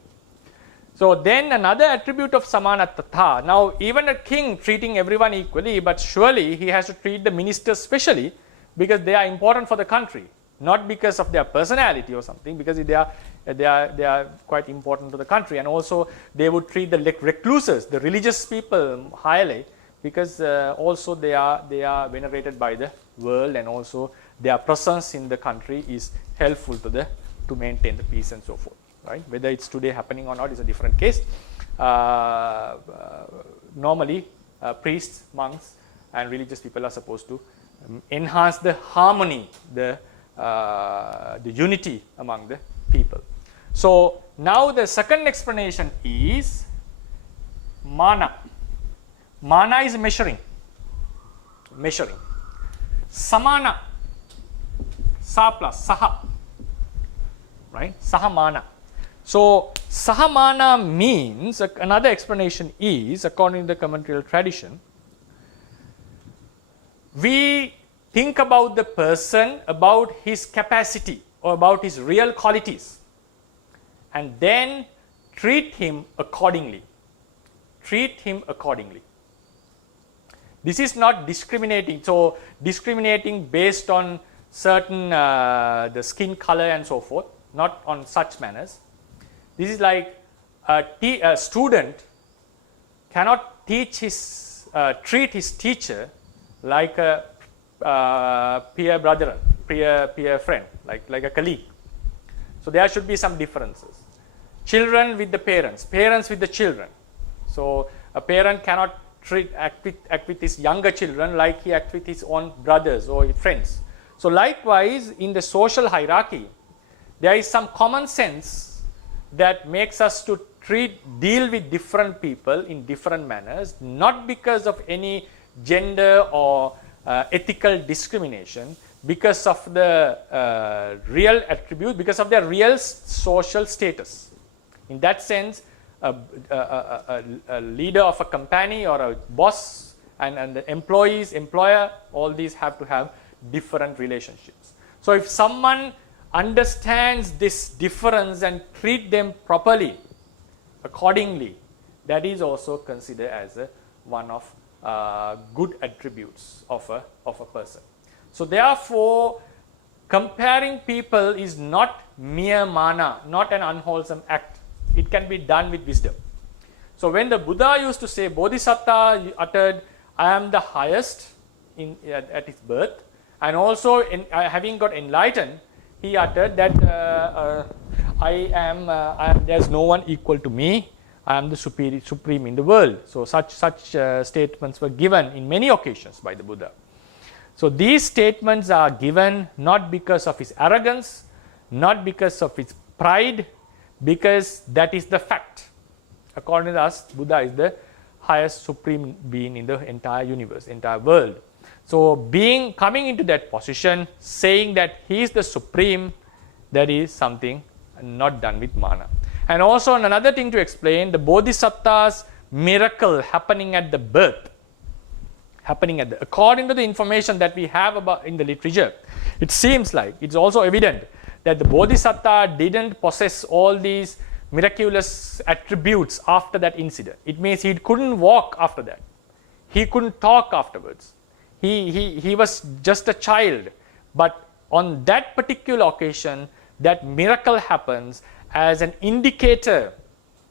So then another attribute of samanattata, now even a king treating everyone equally, but surely he has to treat the ministers specially because they are important for the country, not because of their personality or something, because they are quite important to the country. And also they would treat the recluses, the religious people highly, because also they are venerated by the world, and also their presence in the country is helpful to maintain the peace and so forth. Right? Whether it's today happening or not is a different case. Normally, priests, monks, and religious people are supposed to enhance the harmony, the unity among the people. So now the second explanation is mana. Mana is measuring. Samana, sa plus saha, right? Saha mana. So sahamana means, another explanation is, according to the commentarial tradition, we think about the person, about his capacity or about his real qualities, and then treat him accordingly. This is not discriminating. So discriminating based on certain the skin color and so forth, not on such manners. This is like a student cannot treat his teacher like a peer brother, peer friend, like a colleague. So there should be some differences. Children with the parents, parents with the children. So a parent cannot act with his younger children like he acts with his own brothers or friends. So likewise, in the social hierarchy, there is some common sense that makes us to deal with different people in different manners, not because of any gender or ethical discrimination, because of the real attribute, because of their real social status. In that sense, a leader of a company or a boss and the employer, all these have to have different relationships. So if someone understands this difference and treat them properly, accordingly, that is also considered as one of good attributes of a person. So therefore, comparing people is not mere mana, not an unwholesome act. It can be done with wisdom. So when the Buddha used to say, Bodhisattva uttered, I am the highest at his birth, and also having got enlightened, he uttered that there's no one equal to me. I am the supreme in the world. So such statements were given in many occasions by the Buddha. So these statements are given not because of his arrogance, not because of his pride, because that is the fact. According to us, Buddha is the highest supreme being in the entire universe, entire world. So coming into that position, saying that he is the supreme, that is something not done with mana. And also another thing to explain, the Bodhisattva's miracle happening at the birth, according to the information that we have about in the literature, it seems like it's also evident that the Bodhisattva didn't possess all these miraculous attributes after that incident. It means he couldn't walk after that. He couldn't talk afterwards. He was just a child. But on that particular occasion, that miracle happens as an indicator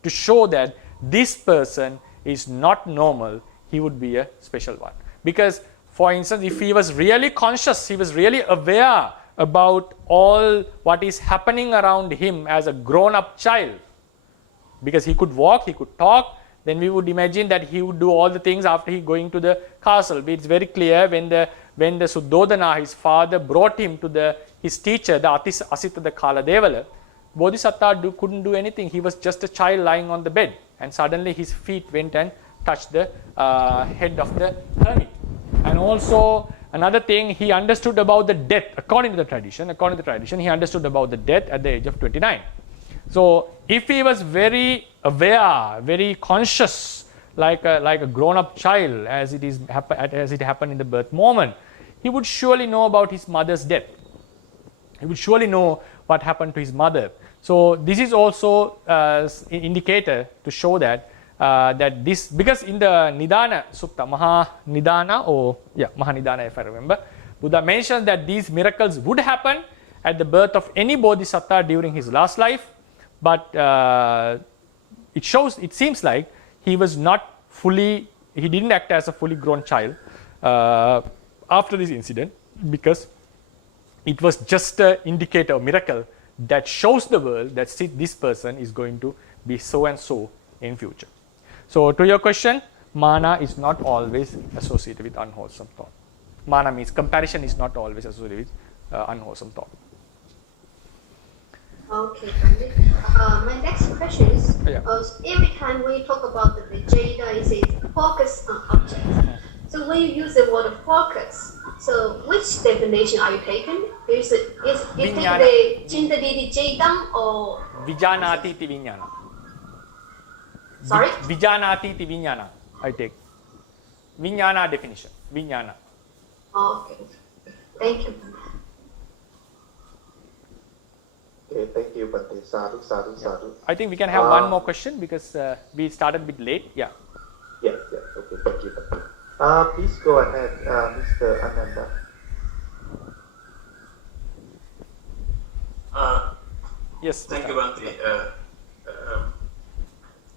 to show that this person is not normal, he would be a special one. Because, for instance, if he was really conscious, he was really aware about all what is happening around him as a grown-up child, because he could walk, he could talk, then we would imagine that he would do all the things after he going to the castle. But it's very clear when the Suddhodana, his father, brought him to his teacher, the Asita, the Kaladevala, Bodhisattva couldn't do anything. He was just a child lying on the bed, and suddenly his feet went and touched the head of the hermit. And also another thing, he understood about the death. According to the tradition, he understood about the death at the age of 29. So if he was very aware, very conscious, like a grown-up child, as it happened in the birth moment, he would surely know about his mother's death. He would surely know what happened to his mother. So this is also an indicator to show that that this, because in the Nidana Sutta, Maha Nidana, if I remember, Buddha mentioned that these miracles would happen at the birth of any bodhisattva during his last life, but it seems like he didn't act as a fully grown child after this incident, because it was just an indicator, a miracle that shows the world that this person is going to be so and so in future. So to your question, mana is not always associated with unwholesome thought. Mana means comparison is not always associated with unwholesome thought. Okay, Pandit. My next question is, every time we talk about the Vijayana, it says focus on objects. So when you use the word focus, so which definition are you taking? Is you take the Chintadidi Jaitam or Vijanati ti Vijnana. Sorry? Vijanati ti Vijnana, I take. Vijnana definition. Vijnana. Okay. Thank you. Okay, thank you, Bhante. Sadhu, sadhu, sadhu. I think we can have one more question because we started a bit late. Yeah. Yeah. Okay, thank you, Bhante. Please go ahead, Mr. Ananda. Yes. Thank you, Bhante.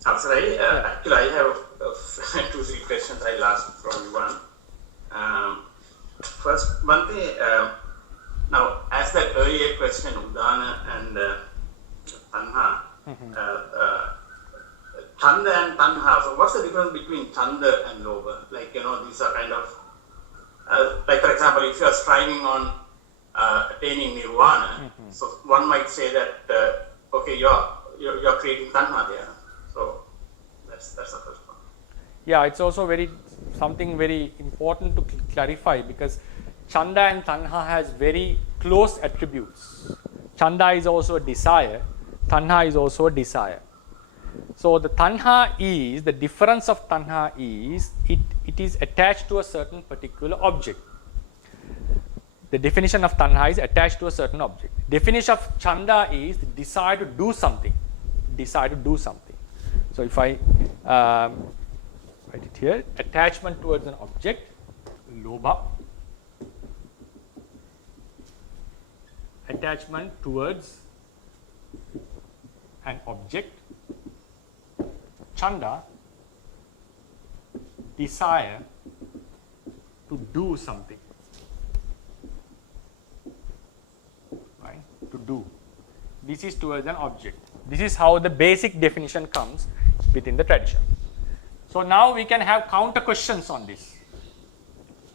Actually, I have 2-3 questions I'll ask from you. First, Bhante, now as that earlier question, Udana and Tanha, Chanda and Tanha, so what's the difference between Chanda and Loba? Like, these are kind of, like for example, if you are striving on attaining Nirvana, so one might say that, okay, you're creating Tanha there. So that's the first one. Yeah, it's also something very important to clarify, because Chanda and Tanha has very close attributes. Chanda is also a desire, Tanha is also a desire. So the the difference of Tanha is, it is attached to a certain particular object. The definition of Tanha is attached to a certain object. Definition of Chanda is the desire to do something. So if I write it here, attachment towards an object, Lobha. Attachment towards an object, Chanda, desire to do something, right? To do. This is towards an object. This is how the basic definition comes within the tradition. So now we can have counter questions on this.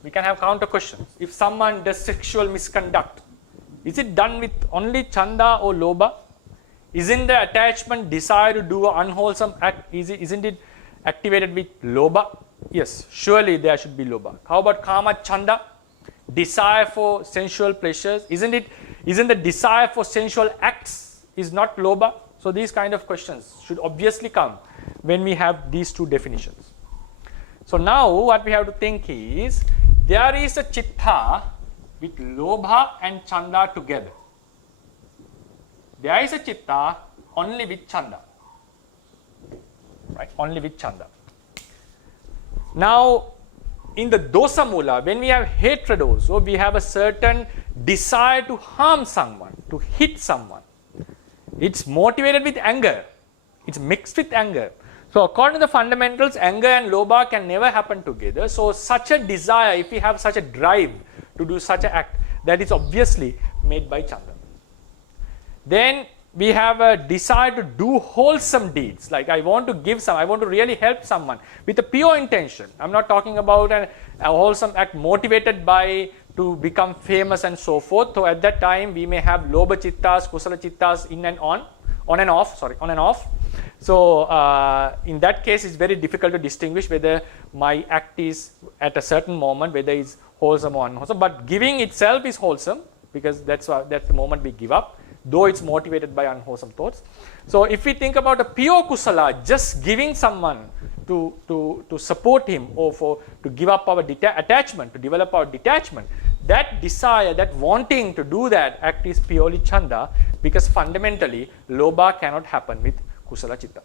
If someone does sexual misconduct, is it done with only Chanda or Lobha? Isn't the attachment desire to do an unwholesome act, isn't it activated with Lobha? Yes, surely there should be Lobha. How about Kama Chanda? Desire for sensual pleasures. Isn't the desire for sensual acts is not Lobha? So these kind of questions should obviously come when we have these two definitions. So now what we have to think is, there is a Chitta with Lobha and Chanda together. There is a Chitta only with Chanda. Right? Only with Chanda. Now, in the dosa mula, when we have hatred also, we have a certain desire to harm someone, to hit someone. It's motivated with anger. It's mixed with anger. So according to the fundamentals, anger and lobha can never happen together. So such a desire, if we have such a drive to do such an act, that is obviously made by Chanda. Then we have a desire to do wholesome deeds, like I want to really help someone with a pure intention. I'm not talking about a wholesome act motivated by to become famous and so forth. So at that time we may have lobha chittas, kusala chittas on and off. So in that case it's very difficult to distinguish whether my act is at a certain moment, whether it's wholesome or unwholesome. But giving itself is wholesome, because that's the moment we give up. though it's motivated by unwholesome thoughts. So if we think about a pure kusala, just giving someone to support him or to give up our attachment, to develop our detachment, that desire, that wanting to do that act is purely chanda, because fundamentally lobha cannot happen with kusala chitta.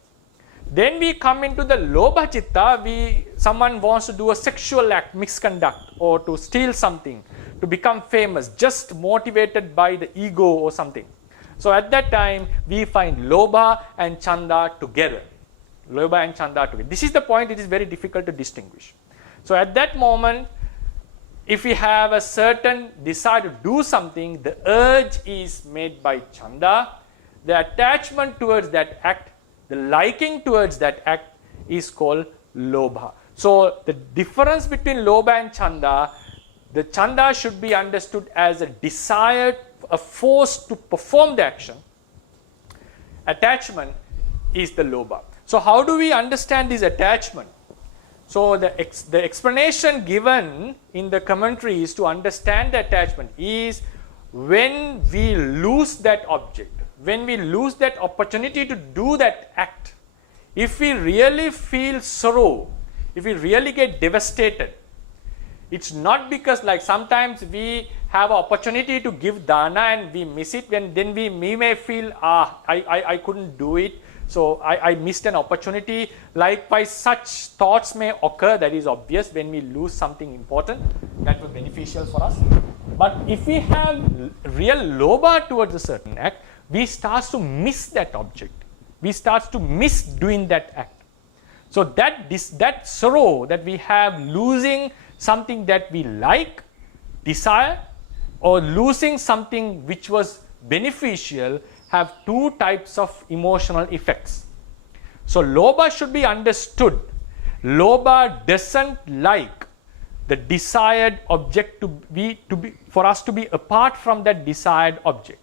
Then we come into the lobha chitta. Someone wants to do a sexual act, misconduct, or to steal something, to become famous, just motivated by the ego or something. So at that time we find lobha and chanda together. Lobha and chanda together. This is the point. It is very difficult to distinguish. So at that moment, if we have a certain desire to do something, the urge is made by chanda. The attachment towards that act, the liking towards that act is called lobha. So the difference between lobha and chanda, the chanda should be understood as a desire, a force to perform the action. Attachment is the lobha. So how do we understand this attachment? So the explanation given in the commentaries to understand the attachment is when we lose that object, when we lose that opportunity to do that act, if we really feel sorrow, if we really get devastated, it's not because like sometimes we have an opportunity to give dana and we miss it, then we may feel, I couldn't do it, so I missed an opportunity. Likewise, such thoughts may occur. That is obvious when we lose something important that was beneficial for us. But if we have real lobha towards a certain act, we start to miss that object. We start to miss doing that act. So that sorrow that we have losing something that we like, desire, or losing something which was beneficial have two types of emotional effects. So lobha should be understood. Lobha doesn't like the desired object for us to be apart from that desired object.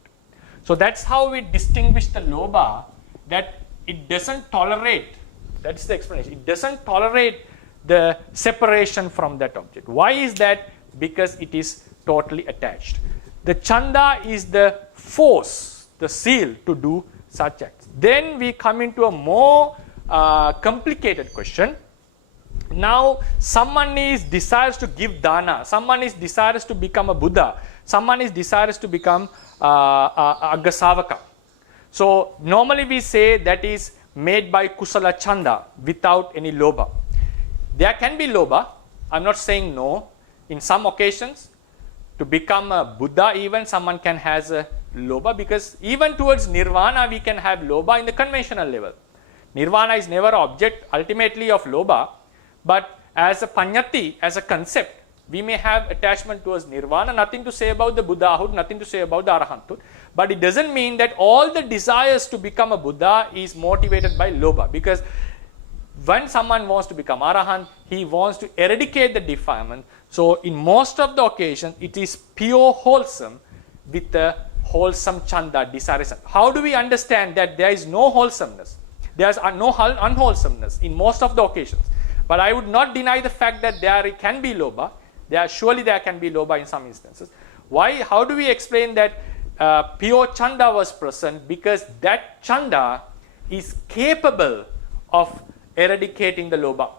So that's how we distinguish the lobha, that it doesn't tolerate, that's the explanation, it doesn't tolerate the separation from that object. Why is that? Because it is totally attached. The chanda is the force, the seal to do such acts. Then we come into a more complicated question. Now someone is desires to give dana, someone is desirous to become a Buddha, someone is desirous to become Aggasavaka. So normally we say that is made by kusala chanda without any lobha. There can be lobha, I'm not saying no. In some occasions, to become a Buddha even someone can has a lobha, because even towards nirvana we can have lobha in the conventional level. Nirvana is never object ultimately of lobha, but as a panyati, as a concept, we may have attachment towards nirvana, nothing to say about the Buddhahood, nothing to say about the Arahanthood. But it doesn't mean that all the desires to become a Buddha is motivated by lobha, because when someone wants to become Arahant, he wants to eradicate the defilement. So in most of the occasions, it is pure wholesome with a wholesome chanda desire. How do we understand that there is no wholesomeness? There is no unwholesomeness in most of the occasions. But I would not deny the fact that there can be lobha. Surely there can be lobha in some instances. Why? How do we explain that pure chanda was present? Because that chanda is capable of eradicating the lobha.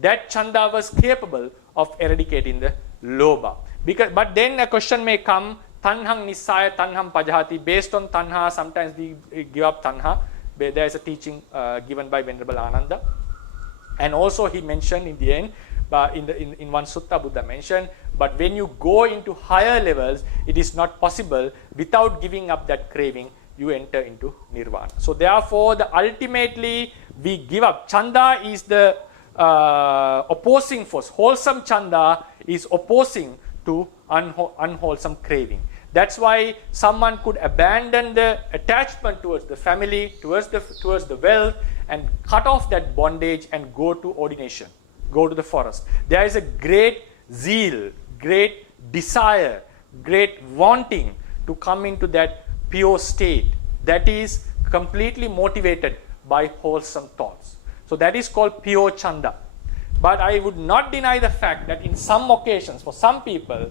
That chanda was capable of eradicating the lobha. But then a question may come, tanham nisaya tanham pajahati. Based on tanha, sometimes we give up tanha. There is a teaching given by Venerable Ananda. And also he mentioned in the end, in one sutta Buddha mentioned, but when you go into higher levels, it is not possible without giving up that craving, you enter into nirvana. So therefore, ultimately we give up. Chanda is the opposing force. Wholesome chanda is opposing to unwholesome craving. That's why someone could abandon the attachment towards the family, towards the wealth, and cut off that bondage and go to ordination, go to the forest. There is a great zeal, great desire, great wanting to come into that pure state that is completely motivated by wholesome thoughts. So that is called pure chanda. But I would not deny the fact that in some occasions, for some people,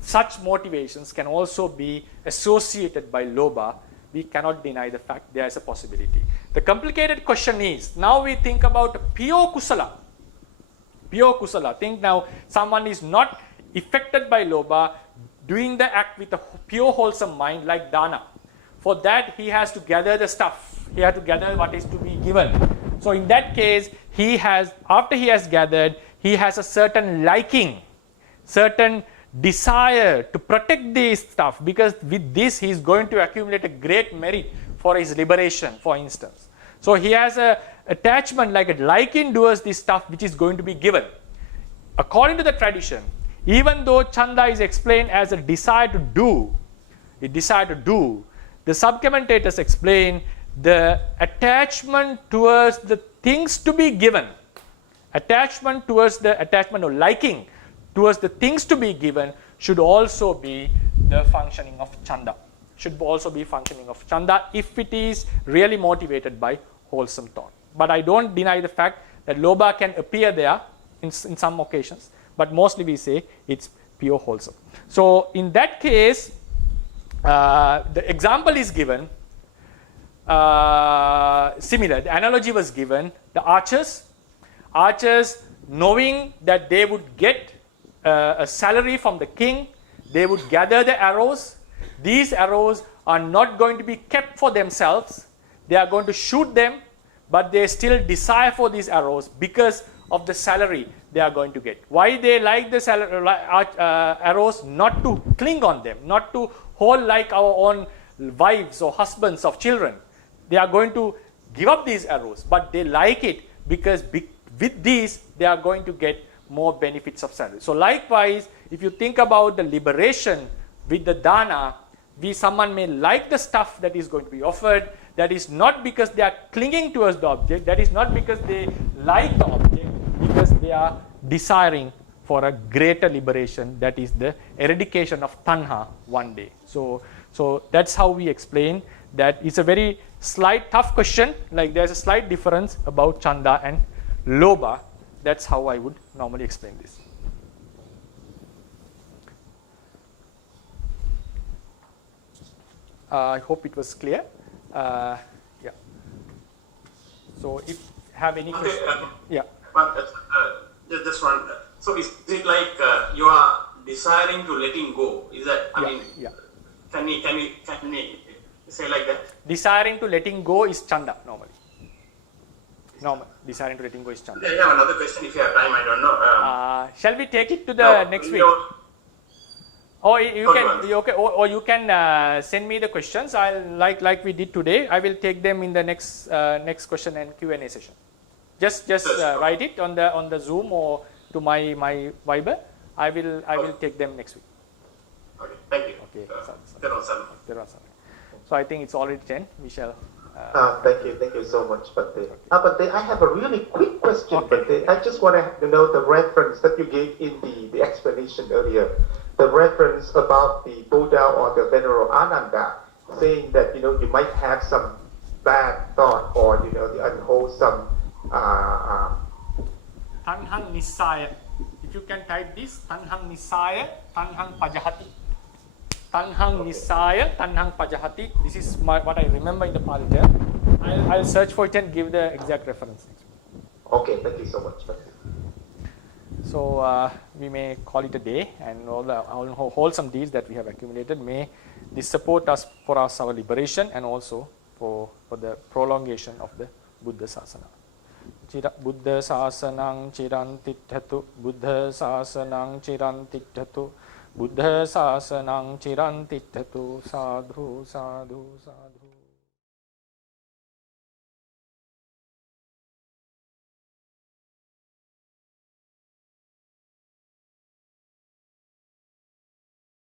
such motivations can also be associated by lobha, we cannot deny the fact there is a possibility. The complicated question is, now we think about pure kusala. Pure kusala. Think now someone is not affected by lobha, doing the act with a pure wholesome mind like dana. For that he has to gather the stuff. He has to gather what is to be given. So in that case, he has, after he has gathered, he has a certain liking, certain desire to protect this stuff, because with this he is going to accumulate a great merit for his liberation, for instance. So he has a attachment, like a liking towards this stuff which is going to be given. According to the tradition, even though chanda is explained as a desire to do, the sub-commentators explain the attachment towards the things to be given, attachment towards the attachment or liking towards the things to be given should also be the functioning of chanda. Should also be functioning of chanda if it is really motivated by wholesome thought. But I don't deny the fact that lobha can appear there in some occasions, but mostly we say it's pure wholesome. So in that case, the example is given, similar, the analogy was given, the archers knowing that they would get a salary from the king, they would gather the arrows. These arrows are not going to be kept for themselves, they are going to shoot them, but they still desire for these arrows because of the salary they are going to get. Why they like the arrows? Not to cling on them, not to hold like our own wives or husbands of children. They are going to give up these arrows, but they like it because with these they are going to get more benefits of salary. So likewise, if you think about the liberation with the dana, someone may like the stuff that is going to be offered. That is not because they are clinging towards the object, that is not because they like the object, because they are desiring for a greater liberation, that is the eradication of tanha one day. So that's how we explain that. It's a very slight tough question, like there's a slight difference about chanda and lobha. That's how I would normally explain this. I hope it was clear. Yeah. So if you have any questions, yeah. Just one. So is it like you are desiring to letting go? Is that? I mean, yeah. Can we say like that? Desiring to letting go is chanda normally. Desiring to letting go is chanda. I have another question if you have time. I don't know. Shall we take it to the next week? Or you can send me the questions. I'll like we did today. I will take them in the next question and Q&A session. Just write it on the Zoom or to my Viber. I will take them next week. Okay, thank you. Okay. So I think it's already 10. We shall. Thank you so much, Bhante. Bhante, I have a really quick question, Okay. Bhante. I just want to know the reference that you gave in the explanation earlier. The reference about the Buddha or the Venerable Ananda saying that, you might have some bad thought or, the unwholesome. Tanhang Nisaya. If you can type this, Tanhang Nisaya, Tanhang Pajahati. Tanhang Nisaya, Tanhang Pajahati. This is what I remember in the Pali term. I'll search for it and give the exact reference. Okay, thank you so much. So we may call it a day, and all the wholesome deeds that we have accumulated, may this support us for our liberation and also for the prolongation of the Buddha Sasana. Buddha Sasanang Chirantithatu, Buddha Sasanang Chirantithatu, Buddha Sasanang Chirantithatu, Sadhu, Sadhu, Sadhu.